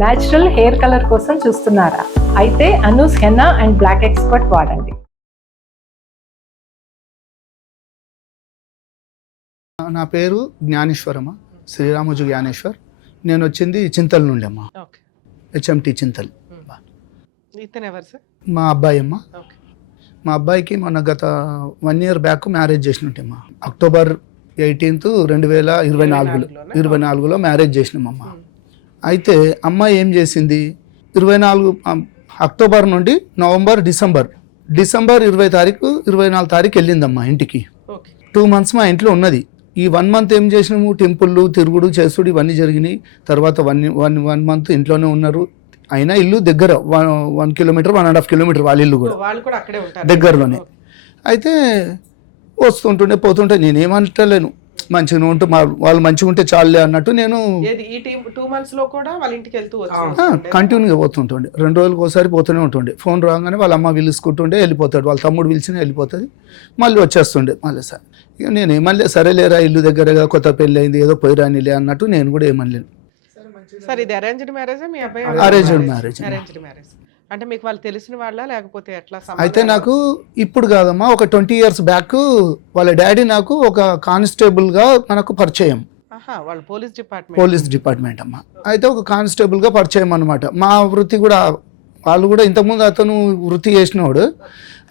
Natural hair colour కోసం చూస్తున్నారా? అయితే Anoos henna and black expert వాడండి. నా పేరు జ్ఞానేశ్వరమ్మ, శ్రీరామోజు జ్ఞానేశ్వర్. నేను వచ్చింది చింతల నుండి అమ్మ, హెచ్ఎంటి చింతల్. మా అబ్బాయి అమ్మ. మా అబ్బాయికి మొన్న గత 1 year బ్యాక్ మ్యారేజ్ చేసినట్టమ్మా. October 18th 2024లో మ్యారేజ్ చేసినామమ్మ. అయితే అమ్మాయి ఏం చేసింది, 24 అక్టోబర్ నుండి నవంబర్ డిసెంబర్ 20 తారీఖు 24 తారీఖు వెళ్ళిందమ్మా ఇంటికి. 2 months మా ఇంట్లో ఉన్నది. ఈ 1 month ఏం చేసినాము, టెంపుల్ తిరుగుడు చేసుడు ఇవన్నీ జరిగినాయి. తర్వాత 1 month ఇంట్లోనే ఉన్నారు. అయినా ఇల్లు దగ్గర 1 kilometer 1.5 kilometer వాళ్ళ ఇల్లు కూడా దగ్గరలోనే. అయితే వస్తుంటుండే పోతుంటే నేనేమంటలేను, మంచిగా ఉంటే వాళ్ళు మంచిగా ఉంటే చాలులే అన్నట్టు నేను కంటిన్యూగా పోతుంటుండే. 2 రోజులకు ఒకసారి పోతూనే ఉంటుండే. ఫోన్ రాగానే వాళ్ళ అమ్మ పిలుచుకుంటుండే వెళ్ళిపోతాడు, వాళ్ళ తమ్ముడు పిలిచినా వెళ్ళిపోతుంది, మళ్ళీ వచ్చేస్తుండే. మళ్ళీ సార్ ఇక నేను ఏమనలే, సరేలేరా ఇల్లు దగ్గరగా కొత్త పెళ్ళి అయింది ఏదో పోయి రానిలే అన్నట్టు నేను కూడా ఏమనలేను. సార్ ఇది అరేంజ్డ్ మ్యారేజ్? మీ అబ్బాయి అరేంజ్డ్ మ్యారేజ్. అరేంజ్డ్ మ్యారేజ్ అంటే మీకు వాళ్ళు తెలిసిన వాళ్ళ లేకపోతే ఎట్లా? అయితే నాకు ఇప్పుడు కాదమ్మా, ఒక 20 years బ్యాక్ వాళ్ళ డాడీ నాకు ఒక కానిస్టేబుల్గా మనకు పరిచయం. వాళ్ళు పోలీస్ డిపార్ట్మెంట్ అమ్మా. అయితే ఒక కానిస్టేబుల్గా పరిచయం అనమాట. మా వృత్తి కూడా వాళ్ళు కూడా ఇంతకుముందు అతను వృత్తి చేసినవాడు.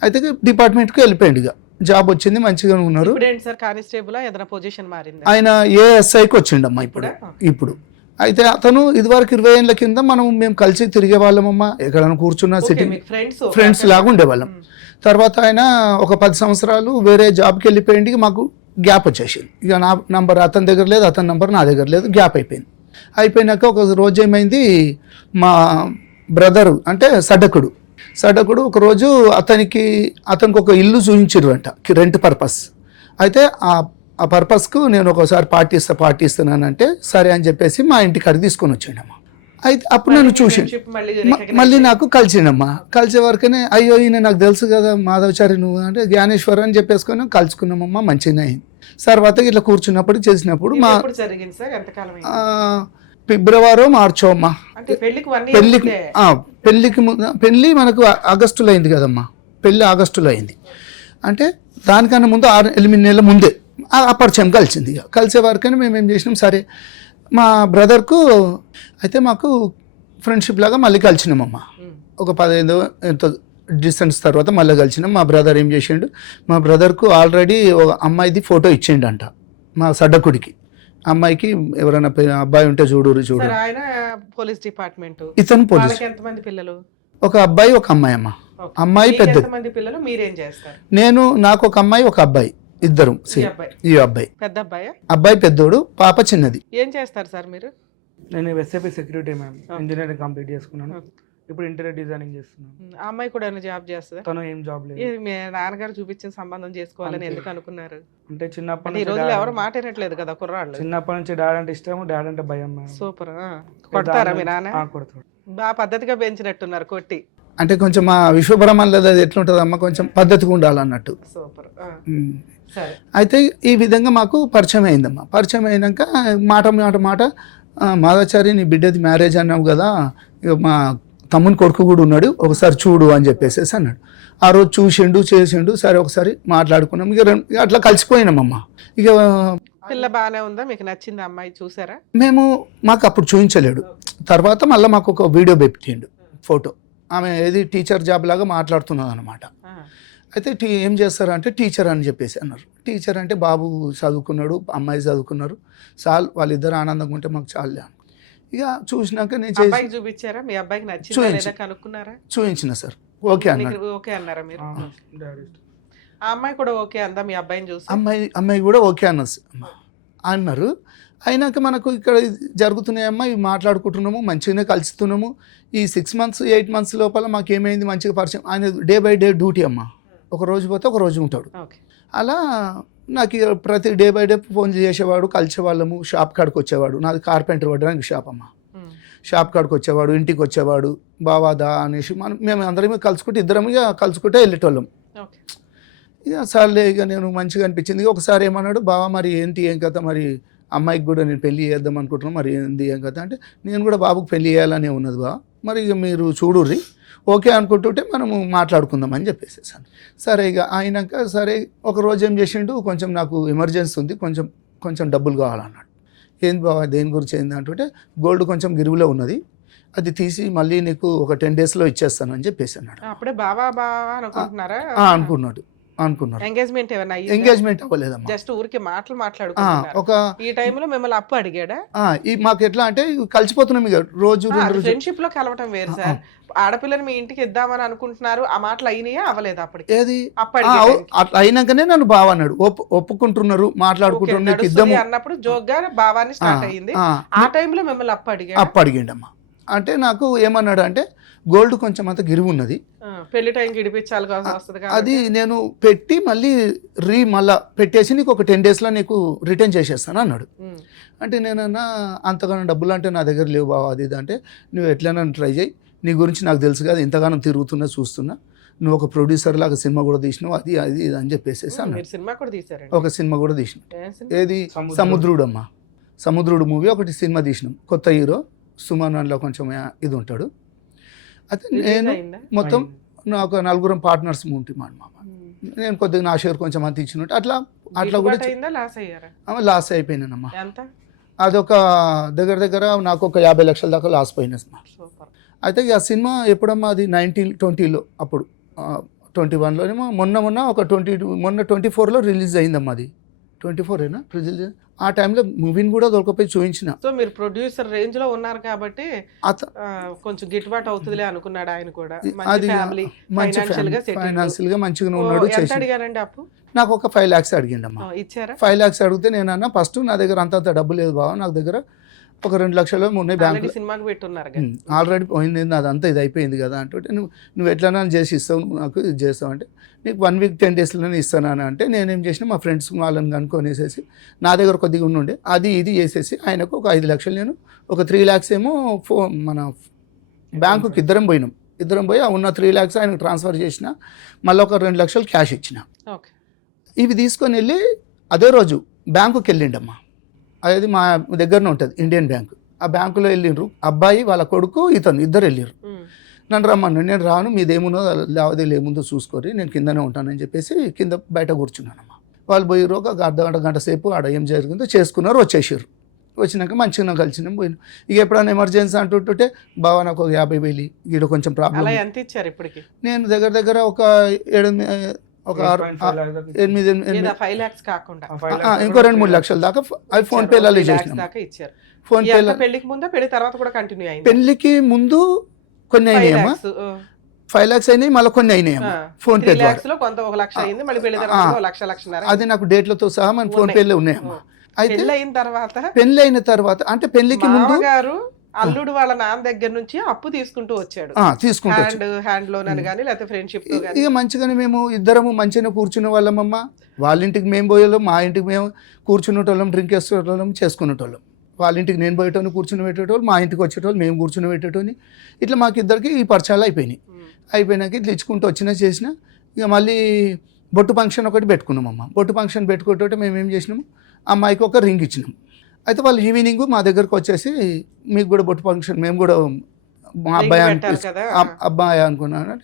అయితే డిపార్ట్మెంట్కి వెళ్ళిపోయింది, ఇక జాబ్ వచ్చింది, మంచిగా ఉన్నారు. ఆయన ఏఎస్ఐకి వచ్చిండమ్మా ఇప్పుడు. అయితే అతను ఇదివరకు 20 ఏళ్ళ కింద మేము కలిసి తిరిగే వాళ్ళమమ్మా, ఎక్కడైనా కూర్చున్న సిటీ ఫ్రెండ్స్ లాగా ఉండేవాళ్ళం. తర్వాత ఆయన ఒక 10 సంవత్సరాలు వేరే జాబ్కి వెళ్ళిపోయింది, మాకు గ్యాప్ వచ్చేసింది. ఇక నా నంబర్ అతని దగ్గర లేదు, అతని నంబర్ నా దగ్గర లేదు, గ్యాప్ అయిపోయింది. అయిపోయినాక ఒక రోజు ఏమైంది, మా బ్రదరు అంటే సడ్డకుడు ఒకరోజు అతనికి ఒక ఇల్లు చూపించారు అంట, రెంట్ పర్పస్. అయితే ఆ పర్పస్కు నేను ఒకసారి పార్టీస్తున్నానంటే సరే అని చెప్పేసి మా ఇంటికి అడిగి తీసుకొని వచ్చాడమ్మా. అయితే అప్పుడు నన్ను చూసి మళ్ళీ నాకు కలిసిండమ్మా. కలిసే వరకునే అయ్యో ఈయన నాకు తెలుసు కదా మాధవచారి నువ్వు అంటే జ్ఞానేశ్వర్ అని చెప్పేసుకొని కలుసుకున్నామమ్మా, మంచిగా అయింది. తర్వాత ఇట్లా కూర్చున్నప్పుడు చేసినప్పుడు మా ఫిబ్రవరి మార్చో అమ్మా పెళ్ళి మనకు ఆగస్టులో అయింది కదమ్మా. పెళ్ళి ఆగస్టులో అయింది అంటే దానికన్నా ముందు 6-8 నెలల ముందే ఆ పరిచయం కలిసింది. ఇక కలిసే వరకనే మేము ఏం చేసినాం, సరే మా బ్రదర్కు అయితే మాకు ఫ్రెండ్షిప్ లాగా మళ్ళీ కలిసినామమ్మా. ఒక 15 ఎంతో డిస్టెన్స్ తర్వాత మళ్ళీ కలిసినాం. మా బ్రదర్ ఏం చేసిండు, మా బ్రదర్కు ఆల్రెడీ ఒక అమ్మాయిది ఫోటో ఇచ్చిండంట మా సడ్డకుడికి. అమ్మాయికి ఎవరైనా అబ్బాయి ఉంటే చూడు పోలీస్ డిపార్ట్మెంట్. ఇతను పోలీస్. ఎంతమంది పిల్లలు? ఒక అబ్బాయి ఒక అమ్మాయి అమ్మ. అమ్మాయి పెద్దది. పిల్లలు మీరేం చేస్తారు? నాకు ఒక అమ్మాయి ఒక అబ్బాయి, ఇద్దరు. ఈ అబ్బాయి పెద్ద అబ్బాయి, అబ్బాయి పెద్దోడు, పాప చిన్నది. ఏం చేస్తారు సార్ మీరు? నేను SIP security ma'am, engineering complete చేసుకున్నాను. ఇప్పుడు ఇంటీరియర్ డిజైనింగ్ చేస్తున్నాను. ఆ అమ్మాయి కూడా ఏమైనా జాబ్ చేస్తుందా? తను ఏం జాబ్ లేదు. మీ నాన్నగారు చూపించిన సంబంధం చేసుకోవాలని ఎందుకు అనుకున్నారు? అంటే చిన్నప్పటి ఈ రోజులు ఎవరు మాట్లాడట్లేదు కదా కుర్రాళ్ళు. చిన్నప్పటి నుంచి డాడ్ అంటే ఇష్టం, డాడ్ అంటే భయం. సూపర్. కొడతారా మీ నాన్న? కొడతాడు. బాగా పద్ధతిగా పెంచినట్టున్నారు కొట్టి. అంటే కొంచెం మా విశ్వబ్రహ్మణ్లో అది ఎట్లుంటుందమ్మా, కొంచెం పద్ధతిగా ఉండాలన్నట్టు. సూపర్. అయితే ఈ విధంగా మాకు పరిచయం అయిందమ్మా. పరిచయం అయినాక మాట మాధవచారి నీ బిడ్డది మ్యారేజ్ అన్నావు కదా, ఇక మా తమ్ముని కొడుకు కూడా ఉన్నాడు, ఒకసారి చూడు అని చెప్పేసి అన్నాడు. ఆ రోజు చూసిండు చేసిండు, సరే ఒకసారి మాట్లాడుకున్నాం. ఇక అట్లా కలిసిపోయినామమ్మా. ఇక పిల్ల బాగానే ఉందా? మీకు నచ్చింది అమ్మాయి? చూసారా? మాకు అప్పుడు చూపించలేడు. తర్వాత మళ్ళీ మాకు ఒక వీడియో పెట్టిండు, ఫోటో. ఆమె ఏది టీచర్ జాబ్ లాగా మాట్లాడుతున్నది అనమాట. అయితే ఏం చేస్తారంటే టీచర్ అని చెప్పేసి అన్నారు. టీచర్ అంటే బాబు చదువుకున్నాడు, అమ్మాయి చదువుకున్నారు, చాలు వాళ్ళిద్దరు ఆనందంగా ఉంటే మాకు చాలే. ఇక చూసినాక నేను చూపించారా? మీ అబ్బాయికి నచ్చిందా కనుక్కున్నారా? చూపించిన సార్, ఓకే అన్నారు. ఓకే అన్నారా మీరు? ఆ అమ్మాయి కూడా ఓకే అందా మీ అబ్బాయిని చూసి? అమ్మాయి కూడా ఓకే అన్నారు. అయినాక మనకు ఇక్కడ జరుగుతున్నాయమ్మా, ఇవి మాట్లాడుకుంటున్నాము, మంచిగానే కలుస్తున్నాము. ఈ 6 months 8 months లోపల మాకు ఏమైంది, మంచిగా పరిచయం. ఆయన డే బై డే డ్యూటీ అమ్మా, ఒక రోజు పోతే ఒక రోజు ఉంటాడు. అలా నాకు ప్రతి డే బై డే ఫోన్ చేసేవాడు, కలిసేవాళ్ళము. షాప్ కాడికి వచ్చేవాడు, నాది కార్పెంటర్ పడడానికి షాప్ అమ్మ. షాప్ కాడికి వచ్చేవాడు, ఇంటికి వచ్చేవాడు, బావాదా అనేసి మేము అందరం కలుసుకుంటే ఇద్దరం ఇక కలుసుకుంటే వెళ్ళేటోళ్ళం. ఇక సార్లే ఇక నేను మంచిగా అనిపించింది. ఒకసారి ఏమన్నాడు, బావా మరి ఏంటి ఏం కథ, మరి అమ్మాయికి కూడా నేను పెళ్లి చేద్దాం అనుకుంటున్నాను, మరి ఏంది ఏం కదా అంటే నేను కూడా బాబుకి పెళ్లి చేయాలనే ఉన్నది బా, మరి ఇక మీరు చూడుర్రి ఓకే అనుకుంటుంటే మనము మాట్లాడుకుందాం అని చెప్పేసేసాను. సరే ఇక అయినాక సరే ఒక రోజు ఏం చేసిండు, కొంచెం నాకు ఎమర్జెన్సీ ఉంది, కొంచెం డబ్బులు కావాలన్నాడు. ఏంది బాబా దేని గురించి ఏంది అంటుంటే గోల్డ్ కొంచెం గిరువులో ఉన్నది, అది తీసి మళ్ళీ నీకు ఒక 10 daysలో ఇచ్చేస్తాను అని చెప్పేసి అన్నాడు. అప్పుడే బావా అనుకుంటున్నారా? అనుకున్నాడు. ఎంగేజ్మెంట్ ఏమైనా ఎంగేజ్మెంట్ అవ్వలేదమ్మా, జస్ట్ ఊరికి మాట్లాడుకుంటున్నారు. ఒక ఈ టైంలో మిమ్మల్ని అప్పు అడిగాడా? మాకు ఎట్లా అంటే కలిసిపోతున్నాం ఇక రోజు ఫ్రెండ్షిప్ లో కలవటం వేరు సార్. ఆడపిల్లని మీ ఇంటికి ఇద్దామని అనుకుంటున్నారు, ఆ మాటలు అయినాయా అవ్వలేదు? అప్పటికి ఏది అట్లా అయినాకనే నన్ను బావ అన్నాడు, ఒప్పుకుంటున్నారు మాట్లాడుకుంటున్నారు ఇద్దాము అన్నప్పుడు జోగ్గా బావాన్ని స్టార్ట్ అయ్యింది. ఆ టైంలో మిమ్మల్ని అప్పు అడిగాడమ్మా. అంటే నాకు ఏమన్నాడు అంటే గోల్డ్ కొంచెం అంత గిరివి ఉన్నది, పెళ్లి టైంకి ఇడిపించాలి వస్తుంది, అది నేను పెట్టి మళ్ళీ మళ్ళా పెట్టేసి నీకు ఒక 10 daysలో నీకు రిటర్న్ చేసేస్తాను అన్నాడు. అంటే నేనన్నా అంతగానో డబ్బులు అంటే నా దగ్గర లేవు బావ, అది ఇది అంటే నువ్వు ఎట్లైనా ట్రై చేయి, నీ గురించి నాకు తెలుసు కదా, ఇంతగానో తిరుగుతున్నా చూస్తున్నా, నువ్వు ఒక ప్రొడ్యూసర్ లాగా సినిమా కూడా తీసినావు, అది ఇది అని చెప్పేసి అన్నాడు. సినిమా కూడా తీసారు? ఒక సినిమా కూడా తీసిన. ఏది సముద్రుడు అమ్మా, సముద్రుడు మూవీ ఒకటి సినిమా తీసినాం, కొత్త హీరో సుమన్లో కొంచెం ఇది ఉంటాడు. అయితే నేను మొత్తం నాకు 4 పార్ట్నర్స్ ఉంటాం అన్నమాట. నేను కొద్దిగా నా షేర్ కొంచెం అంత ఇచ్చినట్టు అట్లా కూడా లాస్ అయిపోయినానమ్మా. అదొక దగ్గర నాకు ఒక 50 లక్షల దాకా లాస్ పోయినా. అయితే ఆ సినిమా ఎప్పుడమ్మా అది 1920లో, అప్పుడు 21లోనేమో మొన్న ఒక 24లో రిలీజ్ అయిందమ్మా. అది 24ఏనా రిలీజ్? ఆ టైంలో మూవీని కూడా దొరకపోయి చూపించిన. సో మీరు ప్రొడ్యూసర్ రేంజ్ లో ఉన్నారు కాబట్టి కొంచెం గిట్టుబాటు అవుతుందిలే అనుకున్నాడు ఆయన కూడా. అది ఫైనాన్షియల్ గా మంచిగా ఉన్నాడు. అడిగారండి అప్పు? నాకు ఒక 5 lakhs అడిగిండమ్మా. ఇచ్చారా? 5 lakhs అడిగితే నేనన్నా ఫస్ట్ నా దగ్గర అంత డబ్బు లేదు బావ, నాకు దగ్గర ఒక 2 లక్షలు ఉన్నాయి బ్యాంకు, సినిమాకి పెట్టున్నారు, ఆల్రెడీ పోయింది, అదంతా ఇది అయిపోయింది కదా అంటే నువ్వు ఎట్లన్నా చేసి ఇస్తావు, నాకు ఇది చేస్తావు అంటే నీకు 1 week 10 daysలోనే ఇస్తాను అంటే నేనేం చేసినా మా ఫ్రెండ్స్ వాళ్ళని కనుక్కొనేసేసి నా దగ్గర కొద్దిగా ఉండే అది ఇది చేసేసి ఆయనకు ఒక 5 లక్షలు, నేను ఒక 3 lakhs ఏమో మన బ్యాంకుకి ఇద్దరం పోయి ఉన్న 3 lakhs ఆయనకు ట్రాన్స్ఫర్ చేసిన, మళ్ళీ ఒక 2 లక్షలు క్యాష్ ఇచ్చిన. ఇవి తీసుకొని వెళ్ళి అదే రోజు బ్యాంకుకి వెళ్ళిండమ్మా. అది మా దగ్గరనే ఉంటుంది ఇండియన్ బ్యాంక్. ఆ బ్యాంకులో వెళ్ళిండ్రు, అబ్బాయి వాళ్ళ కొడుకు ఇద్దరు వెళ్ళిర్రు. నన్ను రమ్మను, నేను రాను, మీదేముందో లావాదేవీలు ఏముందో చూసుకోరి, నేను కిందనే ఉంటానని చెప్పేసి కింద బయట కూర్చున్నానమ్మా. వాళ్ళు పోయిర్రు, ఒక గంట సేపు ఆడ ఏం జరిగిందో చేసుకున్నారు, వచ్చేసారు. వచ్చినాక మంచిగా కలిసినాం, పోయినాం. ఇక ఎప్పుడైనా ఎమర్జెన్సీ అంటుంటే బావ నాకు ఒక 50,000 ఇక్కడ కొంచెం ప్రాబ్లం. ఎంత ఇచ్చారు ఇప్పటికి? నేను దగ్గర ఒక 5 lakhs కాకుండా ఇంకో 2-3 లక్షల దాకా అవి ఫోన్ పేలలో చేసినాం. ఫోన్ పేలో పెళ్లికి ముందు పెళ్లి తర్వాత కూడా కంటిన్యూ అయింది? పెళ్లికి ముందు కొన్ని అయినాయమ్మా, 5 lakhs అయినాయి, మళ్ళీ కొన్ని అయినాయమ్మా ఫోన్ పే ద్వారా. అది నాకు డేట్లతో సహా మన ఫోన్ పేలో ఉన్నాయమ్మా. అయితే పెళ్లి అయిన తర్వాత అంటే పెళ్లికి ముందు అల్లుడు వాళ్ళ నాన్న దగ్గర నుంచి అప్పు తీసుకుంటూ వచ్చాడు, హ్యాండ్ లోన్ అని కానీ లేకపోతే ఫ్రెండ్షిప్. ఇక మంచిగానే మేము ఇద్దరము మంచిగా కూర్చునే వాళ్ళమమ్మా. వాళ్ళ ఇంటికి మేము పోయేవాళ్ళం, మా ఇంటికి మేము కూర్చునేటోళ్ళం, డ్రింక్ వేసేటోళ్ళం, చేసుకునేటోళ్ళం. వాళ్ళ ఇంటికి నేను పోయేటోని కూర్చుని పెట్టేటోళ్ళు, మా ఇంటికి వచ్చేటోళ్ళు, మేము కూర్చుని పెట్టేటోని. ఇట్లా మాకు ఇద్దరికి ఈ పరిచయాలు అయిపోయినాక ఇట్లా ఇచ్చుకుంటూ చేసిన. ఇక మళ్ళీ బొట్టు ఫంక్షన్ ఒకటి పెట్టుకున్నామమ్మ. బొట్టు ఫంక్షన్ పెట్టుకుంటే మేము ఏం చేసినాము, అమ్మాయికి ఒక రింగ్ ఇచ్చినాం. అయితే వాళ్ళు ఈవినింగ్ మా దగ్గరకు వచ్చేసి మీకు కూడా బొట్టు ఫంక్షన్, మేము కూడా మా అబ్బాయి అనుకున్నాను.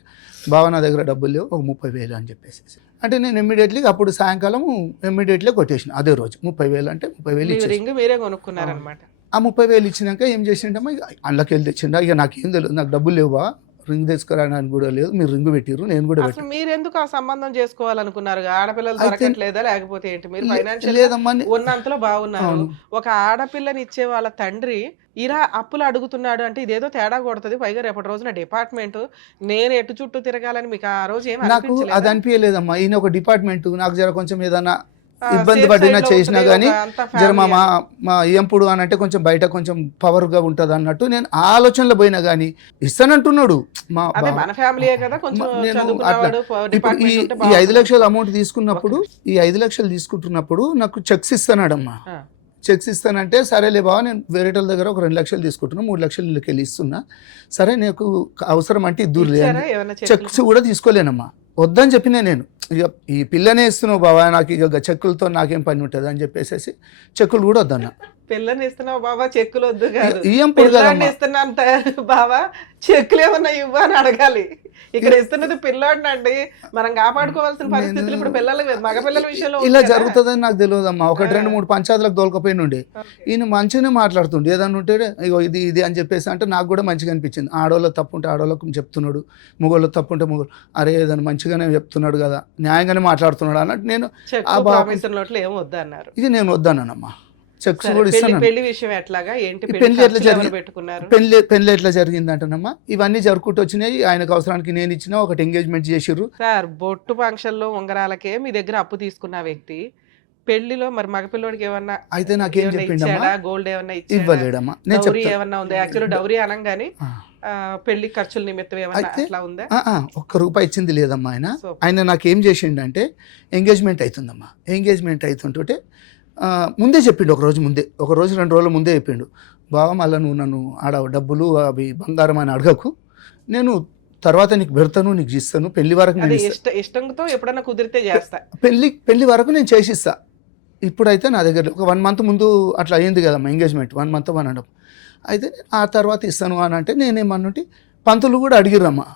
బావ నా దగ్గర డబ్బులు లేవు, ఒక 30,000 అని చెప్పేసి అంటే నేను ఇమ్మీడియట్లీ అప్పుడు సాయంకాలం కొట్టేసిన. అదే రోజు 30,000 అంటే 30,000 ఇచ్చి ఆ 30,000 ఇచ్చినాక ఏం చేసిండమ్మా, ఇక అందులోకి వెళ్ళి తెచ్చిండ. ఇక నాకేం తెలియదు, నాకు డబ్బులు లేవా, రింగ్ తీసుకురావడానికి కూడా లేదు, మీరు రింగ్ పెట్టిర్రు, నేను కూడా పెట్టాను. మీరు ఎందుకు ఆ సంబంధం చేసుకోవాలనుకున్నారు? ఆడపిల్లలు దొరకట్లేదా లేకపోతే ఏంటి? మీరు ఫైనాన్షియల్ ఉన్నంతలో బాగున్నారు. ఒక ఆడపిల్లని ఇచ్చే వాళ్ళ తండ్రి ఇలా అప్పులు అడుగుతున్నాడు అంటే ఇదేదో తేడా కొడుతుంది. పైగా రేపటి రోజున డిపార్ట్మెంట్ నేను ఎటు చుట్టూ తిరగాలని మీకు ఆ రోజు ఏమి నాకు అది అనిపించలేదమ్మా. ఈయన ఒక డిపార్ట్మెంట్ నాకు జర కొంచెం ఏదైనా ఇబ్బంది పడినా చేసినా కానీ జర మా ఎంపుడు అని అంటే కొంచెం బయట కొంచెం పవర్గా ఉంటుంది అన్నట్టు నేను ఆలోచనలో పోయినా కానీ ఇస్తానంటున్నాడు. ఈ 5 లక్షల అమౌంట్ తీసుకున్నప్పుడు, ఈ 5 లక్షలు తీసుకుంటున్నప్పుడు నాకు చెక్స్ ఇస్తానాడమ్మా. చెక్స్ ఇస్తానంటే సరేలే బావ, నేను వేరేటోళ్ళ దగ్గర ఒక 2 లక్షలు తీసుకుంటున్నా, 3 లక్షలు వెళ్ళి ఇస్తున్నా, సరే నీకు అవసరం అంటే ఇద్దరు లేదు, చెక్స్ కూడా తీసుకోలేనమ్మా. వద్దని చెప్పినా నేను, ఇక ఈ పిల్లనే ఇస్తున్నావు బావా, నాకు ఇక చెక్కులతో నాకేం పని ఉంటుంది అని చెప్పేసి చెక్కులు కూడా వద్దన్నా. పిల్లని ఇస్తున్నావు బాబా చెక్కులు వద్దు కాదు, ఇయ్యం పిల్లాడిని ఇస్తున్నాను బాబా చెక్కులు ఏమన్నా ఇవ్వ అని అడగాలి. ఇక్కడ ఇస్తున్నది పిల్లాడిని అండి, మనం కాపాడుకోవాల్సిన పరిస్థితులు ఇప్పుడు పిల్లల మగపిల్లల విషయంలో ఇలా జరుగుతుందని నాకు తెలియదమ్మా. 1-2-3 పంచాయతీలకు దోలకపోయినుండే ఈయన మంచిగానే మాట్లాడుతుండే, ఏదన్నా ఉంటే ఇగో ఇది ఇది అని చెప్పేసి అంటే నాకు కూడా మంచిగా అనిపించింది. ఆడవాళ్ళకి తప్పు ఉంటే ఆడవాళ్ళకు చెప్తున్నాడు, మగవాళ్ళకి తప్పు ఉంటే మగవాళ్ళు అరే ఏదైనా మంచిగానే చెప్తున్నాడు కదా, న్యాయంగానే మాట్లాడుతున్నాడు అన్నట్టు నేను ఏం వద్దు అన్నారు. ఇది నేను వద్దన్నానమ్మా. చెక్స్ కూడా ఇస్తాను. పెళ్లి విషయం ఎట్లాగా ఏంటి, పెళ్లి ఎట్లా జరిగింది పెట్టుకున్నారు, పెళ్లి ఎట్లా జరిగింది అంటేనమ్మా, ఇవన్నీ జరుపుకుంటూ వచ్చినాయి. ఆయనకు అవసరానికి నేను ఇచ్చిన ఒకటి ఎంగేజ్మెంట్ చేసిర్రు సార్. బొట్టు ఫంక్షన్ లో ఉంగరాలకే మీ దగ్గర అప్పు తీసుకున్న వ్యక్తి పెళ్లిలో మరి మగపిల్లోడికి ఏమన్నా అయితే నాకేం చెప్పిండమ్మా, గోల్డ్ ఏమన్నా ఇవ్వలేడమ్మా. నేను డౌరీ ఏమన్నా ఉందా? యాక్చువల్లీ డౌరీ అనగానే పెళ్లి ఖర్చుల నిమిత్తం ఏమన్నా అట్లా ఉందా? ₹1 ఇచ్చింది లేదమ్మా. ఆయన నాకేం చేసిండంటే ఎంగేజ్మెంట్ అవుతుందమ్మా, ఎంగేజ్మెంట్ అవుతుంటే ముందే చెప్పిండు, ఒక రోజు 2 రోజుల ముందే చెప్పిండు, బావా మళ్ళీ నువ్వు నన్ను ఆడ డబ్బులు అవి బంగారం అని అడగకు, నేను తర్వాత నీకు పెడతాను, నీకు ఇస్తాను, పెళ్లి వరకు ఇష్టంతో ఎప్పుడన్నా కుదిరితే చేస్తా, పెళ్లి వరకు నేను చేసిస్తా. ఇప్పుడైతే నా దగ్గర ఒక 1 మంత్ ముందు అట్లా అయ్యింది కదమ్మా ఎంగేజ్మెంట్, 1 మంత్ అనడం. అయితే ఆ తర్వాత ఇస్తాను అని అంటే నేనేమన్నంటే పంతులు కూడా అడిగిరమ్మా,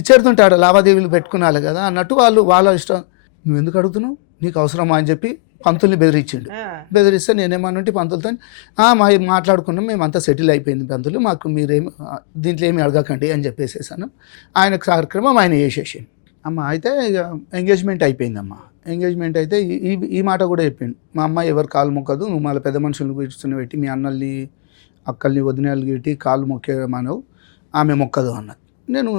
ఇచ్చేడుతుంటే ఆడ లావాదేవీలు పెట్టుకున్నాలి కదా అన్నట్టు వాళ్ళ ఇష్టం. నువ్వు ఎందుకు అడుగుతున్నావు, నీకు అవసరమా అని చెప్పి పంతుల్ని బెదిరించిండు. బెదిరిస్తే నేనేమన్నంటే పంతులతో మాట్లాడుకున్నాం, మేమంతా సెటిల్ అయిపోయింది పంతులు, మాకు మీరేమి దీంట్లో ఏమి అడగకండి అని చెప్పేసేసాను. ఆయన కార్యక్రమం ఆయన చేసేసిండు అమ్మ. అయితే ఇక ఎంగేజ్మెంట్ అయిపోయిందమ్మా. ఎంగేజ్మెంట్ అయితే ఈ మాట కూడా చెప్పిండు, మా అమ్మాయి ఎవరు కాలు మొక్కదు, నువ్వు మళ్ళీ పెద్ద మనుషులను కూర్చుని పెట్టి మీ అన్నల్ని అక్కల్ని వదినలు పెట్టి కాలు మొక్కేమనవు, ఆమె మొక్కదు అన్నది. నేను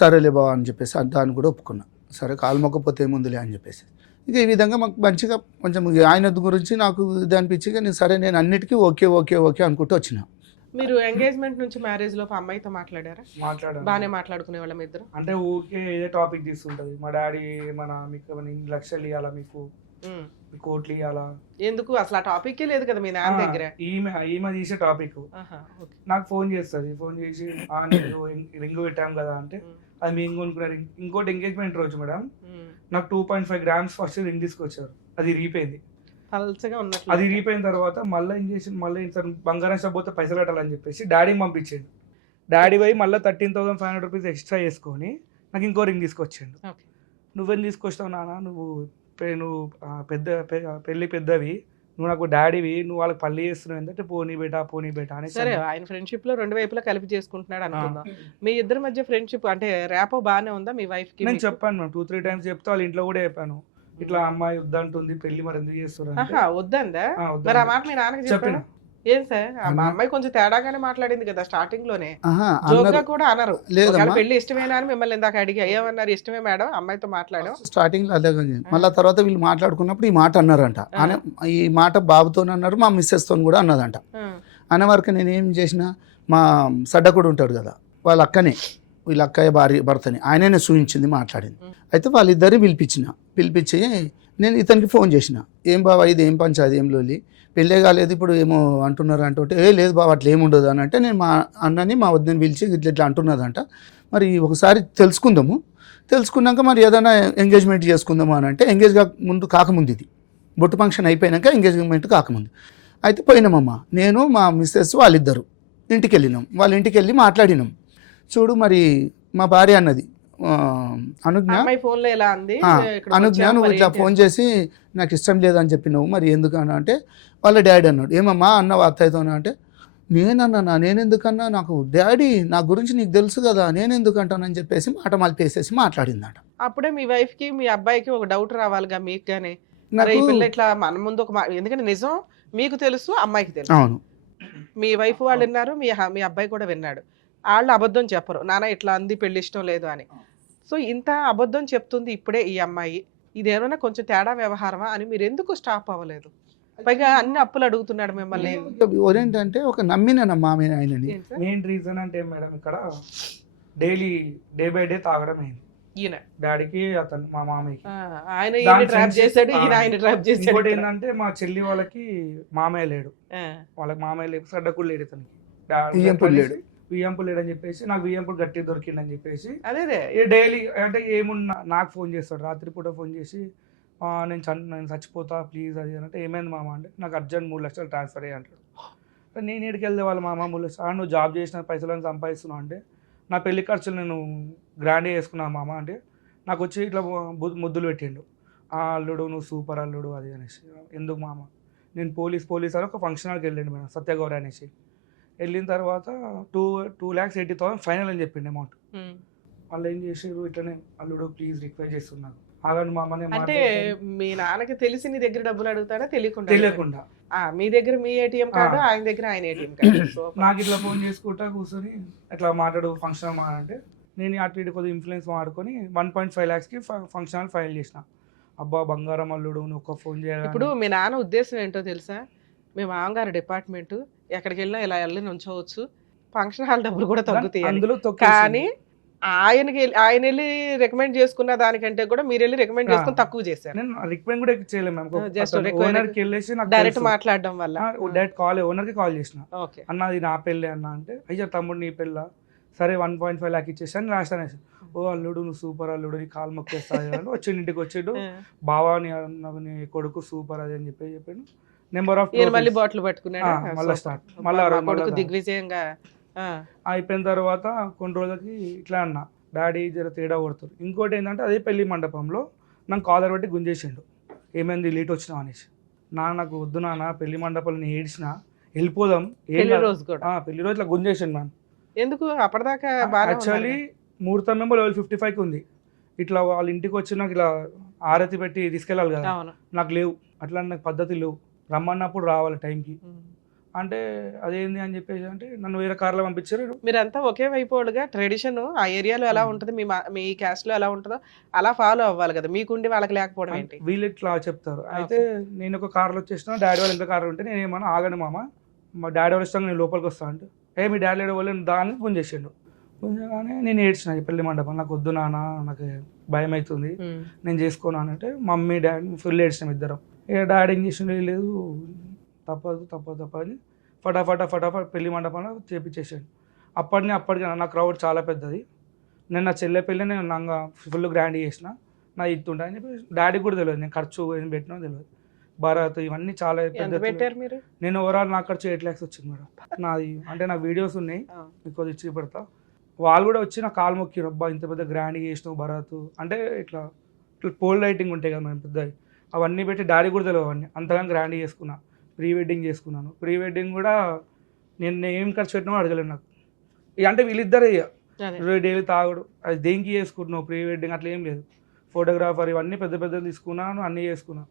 సరేలే బావ అని చెప్పేసి దాన్ని కూడా ఒప్పుకున్నా. సరే కాలు మొక్కపోతే ఏముందిలే అని చెప్పేసి ఇక ఈ విధంగా మాకు మంచిగా కొంచెం ఆయన గురించి నాకు ఇది అనిపించి నేను సరే నేను అన్నిటికీ ఓకే ఓకే ఓకే అనుకుంటూ వచ్చిన. మీరు ఎంగేజ్మెంట్ నుంచి మ్యారేజ్ లోపు అమ్మాయితో మాట్లాడారా? బాగానే మాట్లాడుకునే వాళ్ళ ఇద్దరు. అంటే ఊకే ఏదో టాపిక్ తీసుకుంటది, మా డాడీ మీకు 1 లక్షలు ఇవ్వాలా, మీకు కోట్లు ఇవ్వాలా, ఎందుకు అసలు ఆ టాపిక్ లేదు కదా మీ నాన్న దగ్గర. ఈమె తీసే టాపిక్ నాకు ఫోన్ చేస్తుంది, ఫోన్ చేసి రింగ్ పెట్టాం కదా అంటే అది మేము కొనుక్కున్నారు. ఇంకోటి ఎంగేజ్మెంట్ రోజు మేడం నాకు 2.5 grams ఫస్ట్ రింగ్ తీసుకొచ్చారు, అది రీపోయింది. అది రీపోయిన తర్వాత మళ్ళీ ఏం చేసి మళ్ళీ బంగారం షాప్ పోతే పైసలు కట్టాలని చెప్పేసి డాడీని పంపించాడు. డాడీ పోయి మళ్ళీ ₹13,500 ఎక్స్ట్రా వేసుకొని నాకు ఇంకో రింగ్ తీసుకొచ్చాడు. నువ్వేం తీసుకొచ్చావు నాన్న, నువ్వు పెళ్లి పెద్దవి, నువ్వు నాకు డాడీవి, నువ్వు వాళ్ళకి పల్లి చేస్తున్నావు ఏంటంటే పోనీ బేటా అని. సరే ఆయన ఫ్రెండ్షిప్ లో 2 వైపులా కలిపి చేసుకుంటున్నాడు అనుకుందాం. మీ ఇద్దరి మధ్య ఫ్రెండ్షిప్ అంటే ర్యాపో బాగానే ఉందా మీ వైఫ్ కి? నేను చెప్పాను మ్యామ్ 2-3 times చెప్తే వాళ్ళ ఇంట్లో కూడా చెప్పాను, ఇట్లా అమ్మాయి వద్దంటుంది పెళ్లి, మరి ఎందుకు చేస్తున్నారు వద్దందా? మరి ఆ మాట మీ నాన్నకి చెప్పాను. ఏం సార్ మా అమ్మాయి కొంచెం తేడాగానే మాట్లాడింది కదా స్టార్టింగ్ లోనే, జోక్గా కూడా అనరు పెళ్లి ఇష్టమేనా అని మిమ్మల్ని ఇందాక అడిగి ఏమన్నారు, ఇష్టమే మేడం అమ్మాయితో మాట్లాడాం స్టార్టింగ్ లో అదే. మళ్ళీ తర్వాత వీళ్ళు మాట్లాడుకున్నప్పుడు ఈ మాట అన్నారంట. ఈ మాట బాబుతో అన్నారు, మా మిస్సెస్ తో కూడా అన్నదంట. అన్న వరకు నేను ఏం చేసిన, మా సడ్డకుడు ఉంటాడు కదా వాళ్ళ అక్కనే, వీళ్ళ అక్కయ్య భర్తని ఆయననే చూపించింది, మాట్లాడింది. అయితే వాళ్ళిద్దరిని పిలిపించి నేను ఇతనికి ఫోన్ చేసిన, ఏం బాబా ఇది ఏం పంచాది, ఏం లోలి, పెళ్ళే కాలేదు ఇప్పుడు ఏమో అంటున్నారు అంటుంటే, లేదు బాబా అట్లా ఏముండదు అని అంటే, నేను మా అన్నని మా వద్దని పిలిచి ఇట్లా అంటున్నదంట, మరి ఒకసారి తెలుసుకున్నాక మరి ఏదైనా ఎంగేజ్మెంట్ చేసుకుందాము అని అంటే, కాకముందు ఇది బొట్టు ఫంక్షన్ అయిపోయినాక ఎంగేజ్మెంట్ కాకముందు అయితే పోయినామమ్మ, నేను మా మిస్సెస్ వాళ్ళిద్దరు ఇంటికి వెళ్ళినాం. వాళ్ళ ఇంటికి వెళ్ళి మాట్లాడినాం. చూడు మరి మా భార్య అన్నది అనుజ్ఞ నువ్వు ఇట్లా ఫోన్ చేసి నాకు ఇష్టం లేదని చెప్పినావు, మరి ఎందుకన్నా అంటే వాళ్ళ డాడీ అన్నాడు. ఏమమ్మా అన్న అత్తయ్యతో అంటే, నేనెందుకన్నా, నాకు డాడీ నా గురించి నీకు తెలుసు కదా, నేనెందుకంటానని చెప్పేసి మాట మలిపేసేసి మాట్లాడిందట. అప్పుడే మీ వైఫ్ కి మీ అబ్బాయికి ఒక డౌట్ రావాలిగా మీకు గానీ, ఇట్లా మన ముందు ఒక ఎందుకంటే నిజం మీకు తెలుసు అమ్మాయికి తెలుసు. అవును, మీ వైఫ్ వాళ్ళు విన్నారు, మీ అబ్బాయి కూడా విన్నాడు. వాళ్ళు అబద్ధం చెప్పరు, నాన్న ఇట్లా అంది పెళ్లి ఇష్టం లేదు అని. సో ఇంత అబద్ధం చెప్తుంది ఇప్పుడే ఈ అమ్మాయి, ఇదేమైనా కొంచెం తేడా వ్యవహారమా అని మీరు ఎందుకు స్టాప్ అవ్వలేదు? పైగా అన్ని అప్పులు అడుగుతున్నాడు మిమ్మల్ని. ఏంటంటే ఒక నమ్మినమ్మా ఆయనని. మెయిన్ రీజన్ అంటే మేడం ఇక్కడ డే బై డే తాగడం అయింది. ఈయన డాడీకి అతను మా మామయ్యకి ఇంకోటి ఏంటంటే మా చెల్లి వాళ్ళకి మామయ్య లేడు, వాళ్ళకి మామయ్య లేడు, సడ్డకుడు లేడు, ఇతనికి వియ్యంపులు లేడని చెప్పేసి నాకు వియ్యంపులు గట్టి దొరికిందని చెప్పేసి అదే డైలీ అంటే ఏమున్నా నాకు ఫోన్ చేస్తాడు, రాత్రిపూట ఫోన్ చేసి నేను చచ్చిపోతా ప్లీజ్ అది అంటే ఏమైంది మామ అంటే నాకు అర్జెంట్ 3 లక్షలు ట్రాన్స్ఫర్ అయ్యి అంటాడు. నేను ఏడికి వెళ్తే వాళ్ళ మామ 3 లక్షలు నువ్వు జాబ్ చేసిన పైసలను సంపాదిస్తున్నావు అంటే నా పెళ్లి ఖర్చులు నేను గ్రాండ్గా వేసుకున్నాను మామ అంటే నాకు వచ్చి ఇట్లా ముద్దులు పెట్టిండు, అల్లుడు నువ్వు సూపర్ అల్లుడు అది అనేసి. ఎందుకు మామ నేను పోలీస్ అని ఒక ఫంక్షన్ హాల్కి వెళ్ళండి మేడం సత్యగౌరి అనేసి. వెళ్ళిన తర్వాత 2,80,000 ఫైనల్ అని చెప్పిండు అమౌంట్. వాళ్ళు ఏం చేసారు ఇట్లనే అల్లుడు ప్లీజ్ రిక్వెస్ట్ చేస్తున్నాను ఆగండి మామనే అంటే మీ నాన్నకి తెలిసి నీ దగ్గర డబ్బులు అడుగుతాడా తెలియకుండా మీ దగ్గర మీ ఏటీఎం కార్డు ఆయన దగ్గర ఆయన ఏటీఎం కార్డు నాకు ఇట్లా ఫోన్ చేసుకుంటా కూర్చొని ఇట్లా మాట్లాడు ఫంక్షన్ అంటే నేను అటు ఇటు కొద్దిగా ఇన్ఫ్లుయెన్స్ వాడుకొని 1.5 lakhsకి ఫంక్షన్ హాల్ ఫైల్ చేసిన. అబ్బా బంగారం అల్లుడు నువ్వు ఒక ఫోన్ చేయాలి. ఇప్పుడు మీ నాన్న ఉద్దేశం ఏంటో తెలుసా, మీ మామగారు డిపార్ట్మెంట్ ఎక్కడికి వెళ్ళినా ఇలా వెళ్ళి నుంచోవచ్చు, ఫంక్షన్ హాల్ డబ్బులు కూడా తగ్గుతాయి అందులో కానీ ఆయన వెళ్ళి రికమెండ్ చేసుకున్న దానికంటే కూడా మీరు వెళ్ళి రికమెండ్ చేసుకుని తక్కువ చేశారు. నేను రికమెండ్ కూడా చేయలేము, ఓనర్కి వెళ్ళేసి నాకు డైరెక్ట్ మాట్లాడడం వల్ల డైరెక్ట్ ఓనర్కి కాల్ చేసిన, అన్న అది నా పెళ్ళి అన్న అంటే అయ్యా తమ్ముడు నీ పెళ్ళ సరే 1.5 lakh ఇచ్చేసాను లాస్ట్ అనేసి. ఓ అల్లుడు నువ్వు సూపర్ అల్లుడు నీ కాలు మొక్కేస్తాయి అని వచ్చిండు, ఇంటికి వచ్చిండు బావా నీ కొడుకు సూపర్ అది అని చెప్పాను. నెంబర్ ఆఫ్ మళ్ళీ బాటిల్ పట్టుకున్నాడు మళ్ళీ స్టార్ట్ మళ్ళీ దిగ్విజయంగా అయిపోయిన తర్వాత కొన్ని రోజులకి ఇట్లా అన్న డాడీ జర తేడా కొడుతారు. ఇంకోటి ఏంటంటే అదే పెళ్లి మండపంలో నాకు కాలర్ పెట్టి గుంజేసిండు, ఏమైంది లేట్ వచ్చినావు అనేసి. నాకు వద్దు నాన్న పెళ్లి మండపంలో నేను ఏడ్చిన వెళ్ళిపోదాం పెళ్లి రోజు కూడా పెళ్లి రోజు ఇట్లా గుంజేసిండు మ్యామ్. ఎందుకు అప్పటిదాకా యాక్చువల్లీ ముహూర్తం ఏమో level 55కి ఉంది, ఇట్లా వాళ్ళ ఇంటికి వచ్చి నాకు ఇలా ఆరతి పెట్టి తీసుకెళ్ళాలి కదా, నాకు లేవు అట్లా నాకు పద్ధతి లేవు, రమ్మన్నప్పుడు రావాలి టైంకి అంటే అదేంది అని చెప్పేసి అంటే నన్ను వేరే కార్లో పంపించారు. మీరంతా ఒకే వైపుగా ట్రెడిషన్ ఆ ఏరియాలో ఎలా ఉంటుంది మీ క్యాస్ట్ లో ఎలా ఉంటుందో అలా ఫాలో అవ్వాలి కదా, మీకుండి వాళ్ళకి లేకపోవడం ఏంటి? వీళ్ళు ఇట్లా చెప్తారు. అయితే నేను ఒక కార్లో వచ్చేసిన, డాడీ వాళ్ళు ఎంత కార్లో ఉంటే నేను ఏమన్నా ఆగండి మామ మా డాడీ వాళ్ళు ఇస్తాను నేను లోపలికి వస్తాను అంటే మీ డాడీ వాళ్ళు దాన్ని గుంజేసిండు. గుంజగానే నేను ఏడ్చిన పెళ్లి మండపం నాకు వద్దు నాన్న నాకు భయం అవుతుంది నేను చేసుకోను అని అంటే మమ్మీ డాడీ ఫుల్ ఏడ్చినాం ఇద్దరం. ఇక డాడీ ఏం చేసిండు లేదు తప్పదు అని ఫటాఫట్ పెళ్లి మండపంలో చేపించేసాడు. అప్పటికి నా క్రౌడ్ చాలా పెద్దది, నేను నా చెల్లె పెళ్ళి నేను నాకు ఫుల్ గ్రాండ్ చేసిన, నా ఇస్తుంటా అని చెప్పి డాడీకి కూడా తెలియదు నేను ఖర్చు ఏం పెట్టినా తెలియదు. భరత్ ఇవన్నీ చాలా పెట్టారు మీరు. నేను ఓవరాల్ నాకు ఖర్చు 8 lakhs వచ్చింది మేడం. నాది అంటే నా వీడియోస్ ఉన్నాయి మీకు ఇచ్చి పెడతా. వాళ్ళు కూడా వచ్చి నా కాలు మొక్కిరు, అబ్బా ఇంత పెద్ద గ్రాండ్గా చేసినావు భరత్ అంటే ఇట్లా పోల్ లైటింగ్ ఉంటాయి కదా మేము పెద్దవి అవన్నీ పెట్టి డాడీ కూడా తెలియదు అవన్నీ అంతగా గ్రాండ్గా చేసుకున్నా. ప్రీ వెడ్డింగ్ చేసుకున్నాను, ప్రీ వెడ్డింగ్ కూడా నేను ఏం ఖర్చు పెట్టినా అడగలేను నాకు. అంటే వీళ్ళిద్దరే డైలీ తాగుడు అది దేనికి చేసుకుంటున్నావు ప్రీ వెడ్డింగ్ అట్లా ఏం లేదు, ఫోటోగ్రాఫర్ ఇవన్నీ పెద్ద తీసుకున్నాను అన్నీ చేసుకున్నాను.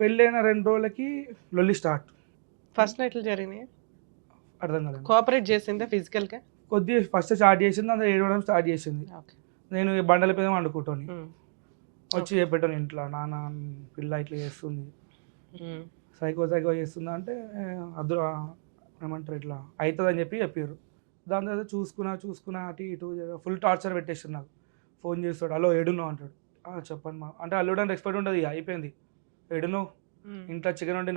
పెళ్ళైన 2 రోజులకి లొల్లి స్టార్ట్. ఫస్ట్ నైట్లు జరిగినాయి అర్థం కాలేదు. కోఆపరేట్ చేసిందా ఫిజికల్గా? కొద్దిగా ఫస్ట్ స్టార్ట్ చేసింది, అందులో ఏడవడం స్టార్ట్ చేసింది. నేను బండల మీద వండుకుంటాను, వచ్చి చెప్పాను ఇంట్లో నాన్న పిల్ల ఇట్లా చేస్తుంది సైకో చేస్తుందా అంటే అదు ఏమంటారు ఇట్లా అవుతుంది అని చెప్పారు. దాని తర్వాత చూసుకున్నా అటు ఇటు ఫుల్ టార్చర్ పెట్టేసాడు. నాకు ఫోన్ చేస్తాడు, హలో ఏడున్నావు అంటాడు. చెప్పండి మా అంటే అల్లుడు అంటే ఎక్స్పెక్ట్ ఉంటుంది, అయిపోయింది ఏడును ఇంట్లో చికెన్